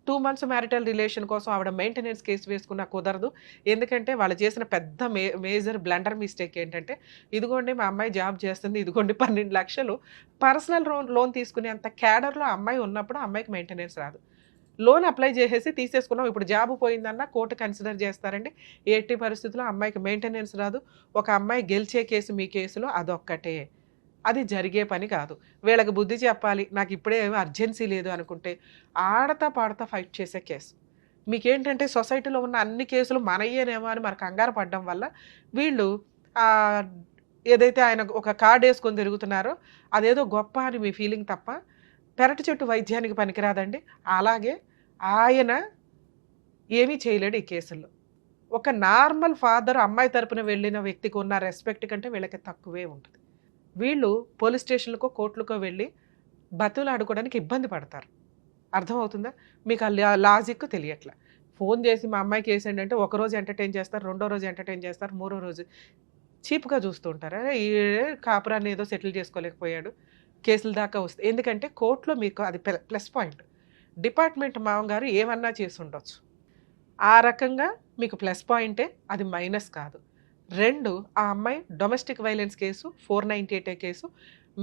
2 మంత్స్ మ్యారిటల్ రిలేషన్ కోసం ఆవిడ మెయింటెనెన్స్ కేసు వేసుకున్నా కుదరదు. ఎందుకంటే వాళ్ళు చేసిన పెద్ద మేజర్ బ్లండర్ మిస్టేక్ ఏంటంటే, ఇదిగోండి మా అమ్మాయి జాబ్ చేస్తుంది. ఇదిగోండి 12 లక్షలు పర్సనల్ లోన్ తీసుకునేంత క్యాడర్‌లో ఆ అమ్మాయి ఉన్నప్పుడు ఆ అమ్మాయికి మెయింటెనెన్స్ రాదు. లోన్ అప్లై చేసేసి తీసేసుకున్నాం. ఇప్పుడు జాబ్ పోయిందన్నా కోర్టు కన్సిడర్ చేస్తారండి. ఎట్టి పరిస్థితుల్లో అమ్మాయికి మెయింటెనెన్స్ రాదు. ఒక అమ్మాయి గెలిచే కేసు మీ కేసులో అదొక్కటే. అది జరిగే పని కాదు. వీళ్ళకి బుద్ధి చెప్పాలి. నాకు ఇప్పుడే అర్జెన్సీ లేదు అనుకుంటే ఆడతా పాడతా ఫైట్ చేసే కేసు. మీకేంటంటే సొసైటీలో ఉన్న అన్ని కేసులు మనయ్యేనేమో అని మరి కంగారు పడడం వల్ల వీళ్ళు ఆహ్, ఏదైతే ఆయన ఒక కార్డేసుకొని తిరుగుతున్నారో అదేదో గొప్ప అని మీ ఫీలింగ్ తప్ప పెరటి చెట్టు వైద్యానికి పనికిరాదండి. అలాగే ఆయన ఏమీ చేయలేడు ఈ కేసుల్లో. ఒక నార్మల్ ఫాదర్ అమ్మాయి తరపున వెళ్ళిన వ్యక్తికి ఉన్న రెస్పెక్ట్ కంటే వీళ్ళకి తక్కువే ఉంటది. వీళ్ళు పోలీస్ స్టేషన్‌లకో, కోర్టులకో వెళ్ళి బతులాడుకోవడానికి ఇబ్బంది పడతారు. అర్థమవుతుందా? మీకు ఆ లాజిక్ తెలియట్ల. ఫోను చేసి మా అమ్మాయికి ఏసేయండి అంటే ఒకరోజు ఎంటర్‌టైన్ చేస్తారు, రెండో రోజు ఎంటర్‌టైన్ చేస్తారు, మూడో రోజు చీప్‌గా చూస్తూ ఉంటారు. అరే! కాపురాన్ని ఏదో సెటిల్ చేసుకోలేకపోయాడు. కేసుల దాకా వస్తాయి. ఎందుకంటే కోర్ట్‌లో మీకు అది ప్లస్ పాయింట్. డిపార్ట్మెంట్ మామగారు ఏమన్నా చేసుండొచ్చు. ఆ రకంగా మీకు ప్లస్ పాయింటే, అది మైనస్ కాదు. 2 ఆ అమ్మాయి domestic violence case 498 case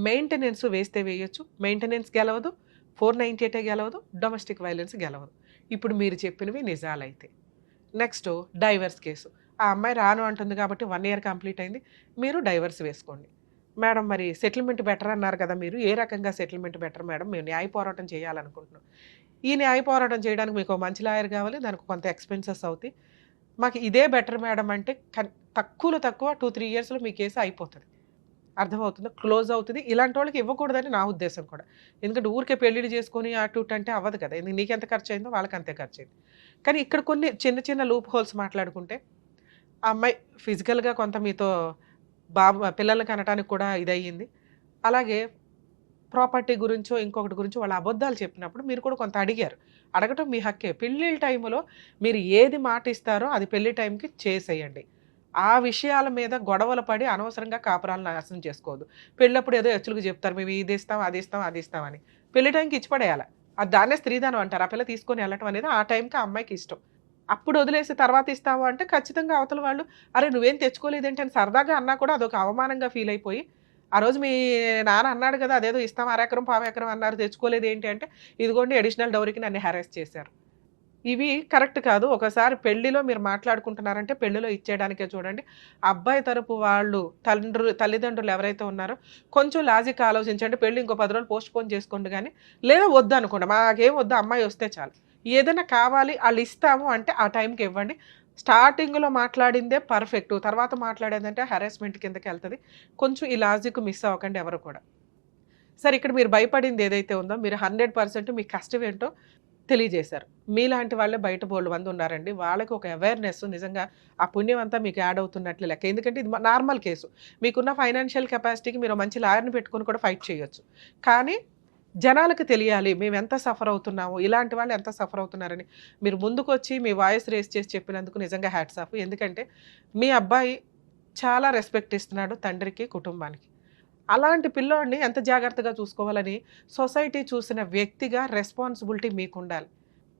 maintenance వేస్తే వేయొచ్చు. మెయింటెనెన్స్ గెలవదు. 498 గెలవదు. డొమెస్టిక్ వైలెన్స్ గెలవదు. ఇప్పుడు మీరు చెప్పినవి నిజాలైతే. Next divorce case. ఆ అమ్మాయి రాను అంటుంది కాబట్టి 1 ఇయర్ కంప్లీట్ అయింది. మీరు డైవర్స్ వేసుకోండి. మేడం మరి సెటిల్మెంట్ బెటర్ అన్నారు కదా మీరు. ఏ రకంగా సెటిల్మెంట్ బెటర్ మేడం? మేము న్యాయ పోరాటం చేయాలనుకుంటున్నాం. ఈ న్యాయ పోరాటం చేయడానికి మీకు మంచి లాయర్ కావాలి. దానికి కొంత ఎక్స్‌పెన్సెస్ అవుతాయి. మాకు ఇదే బెటర్ మేడం అంటే తక్కువలో తక్కువ 2, 3 ఇయర్స్‌లో మీ కేసు అయిపోతది. అర్థమవుతుందా? క్లోజ్ అవుతది. ఇలాంటి వాళ్ళకి ఇవ్వకూడదని నా ఉద్దేశం కూడా. ఎందుకంటే ఊరికే పెళ్లిళ్ళు చేసుకొని అటు ఇటు అంటే అవ్వదు కదా! నీకెంత ఖర్చయిందో వాళ్ళకంతే ఖర్చయింది. కానీ ఇక్కడ కొన్ని చిన్న చిన్న లూప్ హోల్స్ మాట్లాడుకుంటే ఆ అమ్మాయి ఫిజికల్‌గా కొంత మీతో పిల్లల్ని కనటానికి కూడా ఇదయ్యింది. అలాగే ప్రాపర్టీ గురించో, ఇంకొకటి గురించో వాళ్ళు అబద్ధాలు చెప్పినప్పుడు మీరు కూడా కొంత అడిగారు. అడగటం మీ హక్కే. పెళ్ళిళ్ళ టైంలో మీరు ఏది మాట ఇస్తారో అది పెళ్లి టైంకి చేసేయండి. ఆ విషయాల మీద గొడవలు పడి అనవసరంగా కాపురాలను నాశనం చేసుకోవద్దు. పెళ్ళప్పుడు ఏదో ఎచ్చులుగా చెప్తారు. మేము ఇది ఇస్తాం, అది ఇస్తాం, అది ఇస్తాం అని. పెళ్లి టైంకి ఇచ్చి పడేయాల. అది దాన్నే స్త్రీధనం అంటారు. ఆ పిల్ల తీసుకొని వెళ్ళటం అనేది ఆ టైంకి ఆ అమ్మాయికి ఇష్టం. అప్పుడు వదిలేసి తర్వాత ఇస్తాము అంటే ఖచ్చితంగా అవతల వాళ్ళు అరే నువ్వేం తెచ్చుకోలేదేంటి అని సరదాగా అన్నా కూడా అదొక అవమానంగా ఫీల్ అయిపోయి ఆ రోజు మీ నాన్న అన్నాడు కదా అదేదో ఇస్తాం అరెకరం పావెకరం అన్నారు తెచ్చుకోలేదు ఏంటి అంటే ఇదిగోండి అడిషనల్ డౌరీకి నన్ను హెరాస్ చేశారు. ఇవి కరెక్ట్ కాదు. ఒకసారి పెళ్లిలో మీరు మాట్లాడుకుంటున్నారంటే పెళ్లిలో ఇచ్చేయడానికే చూడండి. అబ్బాయి తరపు వాళ్ళు తల్లిదండ్రులు ఎవరైతే ఉన్నారో కొంచెం లాజిక్ ఆలోచించండి. పెళ్లి ఇంకో 10 రోజులు పోస్ట్‌పోన్ చేసుకోండి గానీ, లేదా వద్దనుకోండి. మాకేం వద్దు అమ్మాయి వస్తే చాలు. ఏదైనా కావాలి ఆళ్ళు ఇస్తాము అంటే ఆ టైంకి ఇవ్వండి. స్టార్టింగ్లో మాట్లాడిందే పర్ఫెక్ట్, తర్వాత మాట్లాడేదంటే హెరాస్మెంట్ కిందకి వెళ్తుంది. కొంచెం ఈ లాజిక్ మిస్ అవ్వకండి ఎవరు కూడా. సరే, ఇక్కడ మీరు భయపడింది ఏదైతే ఉందో మీరు 100% మీ కష్టం ఏంటో తెలియజేశారు. మీలాంటి వాళ్ళే బయట బోల్డ్ మంది ఉన్నారండి. వాళ్ళకి ఒక అవేర్‌నెస్ నిజంగా ఆ పుణ్యం అంతా మీకు యాడ్ అవుతున్నట్లే లెక్క. ఎందుకంటే ఇది నార్మల్ కేసు. మీకున్న ఫైనాన్షియల్ కెపాసిటీకి మీరు మంచి లాయర్‌ని పెట్టుకొని కూడా ఫైట్ చేయొచ్చు. కానీ జనాలకు తెలియాలి మేము ఎంత సఫర్ అవుతున్నాము, ఇలాంటి వాళ్ళు ఎంత సఫర్ అవుతున్నారని మీరు ముందుకొచ్చి మీ వాయిస్ రేస్ చేసి చెప్పినందుకు నిజంగా హ్యాట్స్ ఆఫ్. ఎందుకంటే మీ అబ్బాయి చాలా రెస్పెక్ట్ ఇస్తున్నాడు తండ్రికి, కుటుంబానికి. అలాంటి పిల్లోడిని ఎంత జాగ్రత్తగా చూసుకోవాలని సొసైటీ చూసిన వ్యక్తిగా రెస్పాన్సిబిలిటీ మీకుండాలి.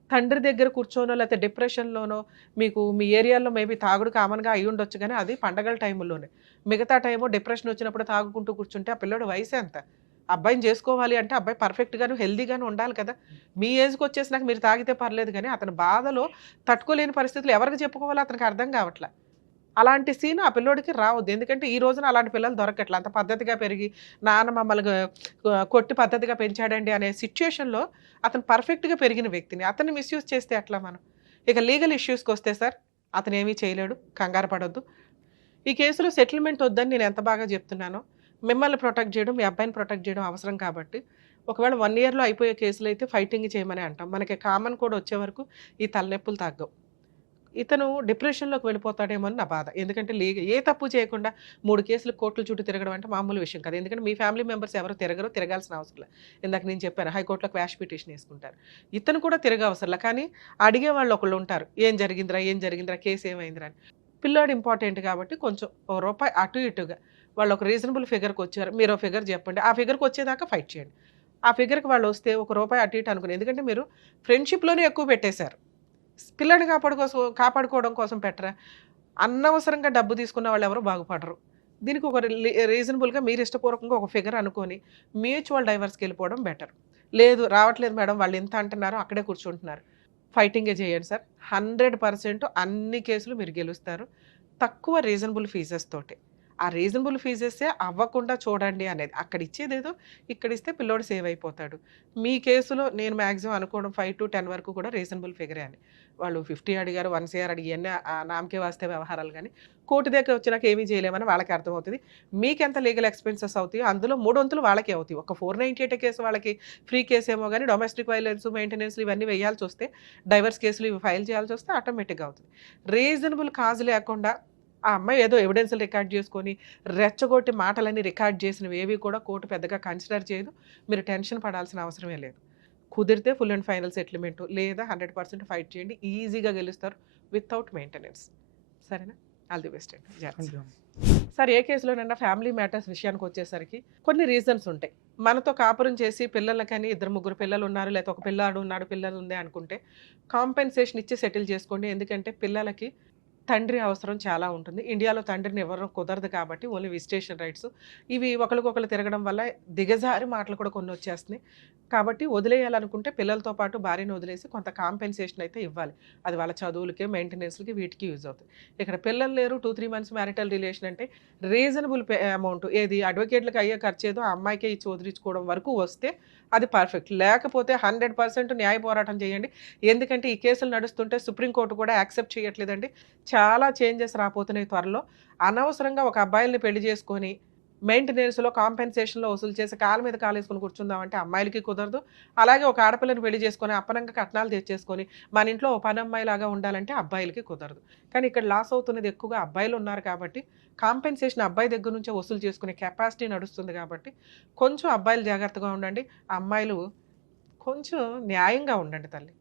తండ్రి దగ్గర కూర్చోనో లేకపోతే డిప్రెషన్‌లోనో మీకు మీ ఏరియాలో మేబీ తాగుడు కామన్‌గా అయ్యుండొచ్చు గానీ అది పండగల టైముల్లోనే. మిగతా టైము డిప్రెషన్ వచ్చినప్పుడు తాగుకుంటూ కూర్చుంటే ఆ పిల్లోడి వయసు ఎంత? అబ్బాయిని చేసుకోవాలి అంటే అబ్బాయి పర్ఫెక్ట్‌గాను, హెల్తీగాను ఉండాలి కదా! మీ ఏజ్‌కొచ్చేసినాక మీరు తాగితే పర్లేదు గానీ అతని బాధలో తట్టుకోలేని పరిస్థితులు ఎవరికి చెప్పుకోవాలో అతనికి అర్థం కావట్ల. అలాంటి సీన్ ఆ పిల్లోడికి రావద్దు. ఎందుకంటే ఈ రోజున అలాంటి పిల్లలు దొరకట్ల. అంత పద్ధతిగా పెరిగి నాన్న మమ్మల్ని కొట్టి పద్ధతిగా పెంచాడండి అనే సిట్యుయేషన్‌లో అతను పర్ఫెక్ట్‌గా పెరిగిన వ్యక్తిని. అతన్ని మిస్‌యూజ్ చేస్తే ఎట్లా మనం? ఇక లీగల్ ఇష్యూస్‌కొస్తే సార్ అతనేమీ చేయలేడు. కంగారు పడొద్దు. ఈ కేసులో సెటిల్‌మెంట్ వద్దని నేను ఎంత బాగా చెప్తున్నానో, మిమ్మల్ని ప్రొటెక్ట్ చేయడం, మీ అబ్బాయిని ప్రొటెక్ట్ చేయడం అవసరం కాబట్టి, ఒకవేళ 1 ఇయర్‌లో అయిపోయే కేసులైతే ఫైటింగ్ చేయమనే అంటాం. మనకి కామన్ కోడ్ వచ్చే వరకు ఈ తలనొప్పులు తగ్గవు. ఇతను డిప్రెషన్‌లోకి వెళ్ళిపోతాడేమో అని నా బాధ. ఎందుకంటే ఏ తప్పు చేయకుండా 3 కేసులు కోర్టుల చుట్టూ తిరగడం అంటే మామూలు విషయం కాదు. ఎందుకంటే మీ ఫ్యామిలీ మెంబర్స్ ఎవరు తిరగరు, తిరగాల్సిన అవసరం లేదు. ఇందాక నేను చెప్పాను హైకోర్టులో క్వాష్ పిటిషన్ వేసుకుంటారు. ఇతను కూడా తిరగవసరంలా. కానీ అడిగేవాళ్ళు ఒకళ్ళు ఉంటారు. ఏం జరిగిందిరా? ఏం జరిగిందిరా? కేసు ఏమైందిరా? అని. పిల్లాడు ఇంపార్టెంట్ కాబట్టి కొంచెం ఓ రూపాయి అటు ఇటుగా వాళ్ళు ఒక రీజనబుల్ ఫిగర్‌కి వచ్చారు. మీరో ఫిగర్ చెప్పండి. ఆ ఫిగర్‌కి వచ్చేదాకా ఫైట్ చేయండి. ఆ ఫిగర్‌కి వాళ్ళు వస్తే ఒక రూపాయి అటు ఇటు అనుకుని ఎందుకంటే మీరు ఫ్రెండ్‌షిప్‌లోనే ఎక్కువ పెట్టేశారు. పిల్లాడిని కాపాడుకోవడం కోసం పెట్టరా? అనవసరంగా డబ్బు తీసుకున్న వాళ్ళెవరు బాగుపడరు. దీనికి ఒక రీజనబుల్‌గా మీరు ఇష్టపూర్వకంగా ఒక ఫిగర్ అనుకోని మ్యూచువల్ డైవర్స్‌కెళ్ళిపోవడం బెటర్. లేదు రావట్లేదు మేడం వాళ్ళు ఎంత అంటున్నారో అక్కడే కూర్చుంటున్నారు. ఫైటింగే చేయండి సార్. 100% అన్ని కేసులు మీరు గెలుస్తారు. తక్కువ రీజనబుల్ ఫీజెస్ తోటి. ఆ రీజనబుల్ ఫీజెసే అవ్వకుండా చూడండి అనేది. అక్కడ ఇచ్చేదేదో ఇక్కడిస్తే పిల్లోడు సేవ్ అయిపోతాడు. మీ కేసులో నేను మాక్సిమం అనుకోవడం 5-10 వరకు కూడా రీజనబుల్ ఫిగరే అని. వాళ్ళు 50 అడిగారు, 1 CR అడిగి ఇయన్నీ నామకే వాస్తే వ్యవహారాలు గానీ, కోర్టు దగ్గర వచ్చినాక ఏమీ చేయలేమని వాళ్ళకి అర్థమవుతది. మీకెంత లీగల్ ఎక్స్‌పెన్సెస్ అవుతాయో అందులో మూడొంతులు వాళ్ళకే అవుతాయి. ఒక 498 కేసు వాళ్ళకి ఫ్రీ కేసేమో గానీ డొమెస్టిక్ వైలెన్స్, మెయింటెనెన్స్‌లు ఇవన్నీ వేయాల్సొస్తే, డైవర్స్ కేసులు ఇవి ఫైల్ చేయాల్సొస్తే ఆటోమేటిక్‌గా అవుతుంది. రీజనబుల్ కాజ్ లేకుండా ఆ అమ్మాయి ఏదో ఎవిడెన్స్‌లు రికార్డ్ చేసుకొని, రెచ్చగొట్టి మాటలన్నీ రికార్డ్ చేసినవేవి కూడా కోర్టు పెద్దగా కన్సిడర్ చేయదు. మీరు టెన్షన్ పడాల్సిన అవసరమే లేదు. కుదిరితే ఫుల్ అండ్ ఫైనల్ సెటిల్‌మెంట్ లేదా 100% ఫైట్ చేయండి. ఈజీగా గెలుస్తారు వితౌట్ మెయింటెనెన్స్. సరేనా? ఆల్ ది బెస్ట్ అండి. జాగ్రత్త. సార్ ఏ కేసులోనైనా ఫ్యామిలీ మ్యాటర్స్ విషయానికొచ్చేసరికి కొన్ని రీజన్స్ ఉంటాయి. మనతో కాపురం చేసి పిల్లలకని 2, 3 పిల్లలు ఉన్నారు, లేకపోతే ఒక పిల్లాడు ఉన్నాడు, పిల్లలు ఉంది అనుకుంటే కాంపెన్సేషన్ ఇచ్చి సెటిల్ చేసుకోండి. ఎందుకంటే పిల్లలకి తండ్రి అవసరం చాలా ఉంటుంది. ఇండియాలో తండ్రిని ఎవరు కుదరదు కాబట్టి ఓన్లీ విజిటేషన్ రైట్స్. ఇవి ఒకళ్ళకొకళ్ళు తిరగడం వల్ల దిగజారి మాటలు కూడా కొన్ని వచ్చేస్తున్నాయి. కాబట్టి వదిలేయాలనుకుంటే పిల్లలతో పాటు భార్యను వదిలేసి కొంత కాంపెన్సేషన్ అయితే ఇవ్వాలి. అది వాళ్ళ చదువులకి, మెయింటెనెన్స్‌లకి వీటికి యూజ్ అవుతుంది. ఇక్కడ పిల్లలు లేరు 2-3 మంత్స్ మ్యారిటల్ రిలేషన్ అంటే రీజనబుల్ అమౌంట్ ఏది అడ్వకేట్‌లకి అయ్యే ఖర్చేదో ఆ అమ్మాయికే ఇచ్చి వదిలించుకోవడం వరకు వస్తే అది పర్ఫెక్ట్. లేకపోతే 100% న్యాయ పోరాటం చేయండి. ఎందుకంటే ఈ కేసులు నడుస్తుంటే సుప్రీంకోర్టు కూడా యాక్సెప్ట్ చేయట్లేదండి. చాలా చేంజెస్ రాబోతున్నాయి త్వరలో. అనవసరంగా ఒక అబ్బాయిల్ని పెళ్లి చేసుకొని మెయింటెనెన్స్‌లో, కాంపెన్సేషన్‌లో వసూలు చేసి కాళ్ళ మీద కాలేసుకొని కూర్చుందామంటే అమ్మాయిలకి కుదరదు. అలాగే ఒక ఆడపిల్లని పెళ్లి చేసుకొని అప్పనంగా కట్నాలు తెచ్చేసుకొని మన ఇంట్లో ఓ పనమ్మాయిలాగా ఉండాలంటే అబ్బాయిలకి కుదరదు. కానీ ఇక్కడ లాస్ అవుతున్నది ఎక్కువగా అబ్బాయిలు ఉన్నారు కాబట్టి కాంపెన్సేషన్ అబ్బాయి దగ్గర నుంచే వసూలు చేసుకునే కెపాసిటీ నడుస్తుంది కాబట్టి కొంచెం అబ్బాయిలు జాగ్రత్తగా ఉండండి. అమ్మాయిలు కొంచెం న్యాయంగా ఉండండి తల్లి.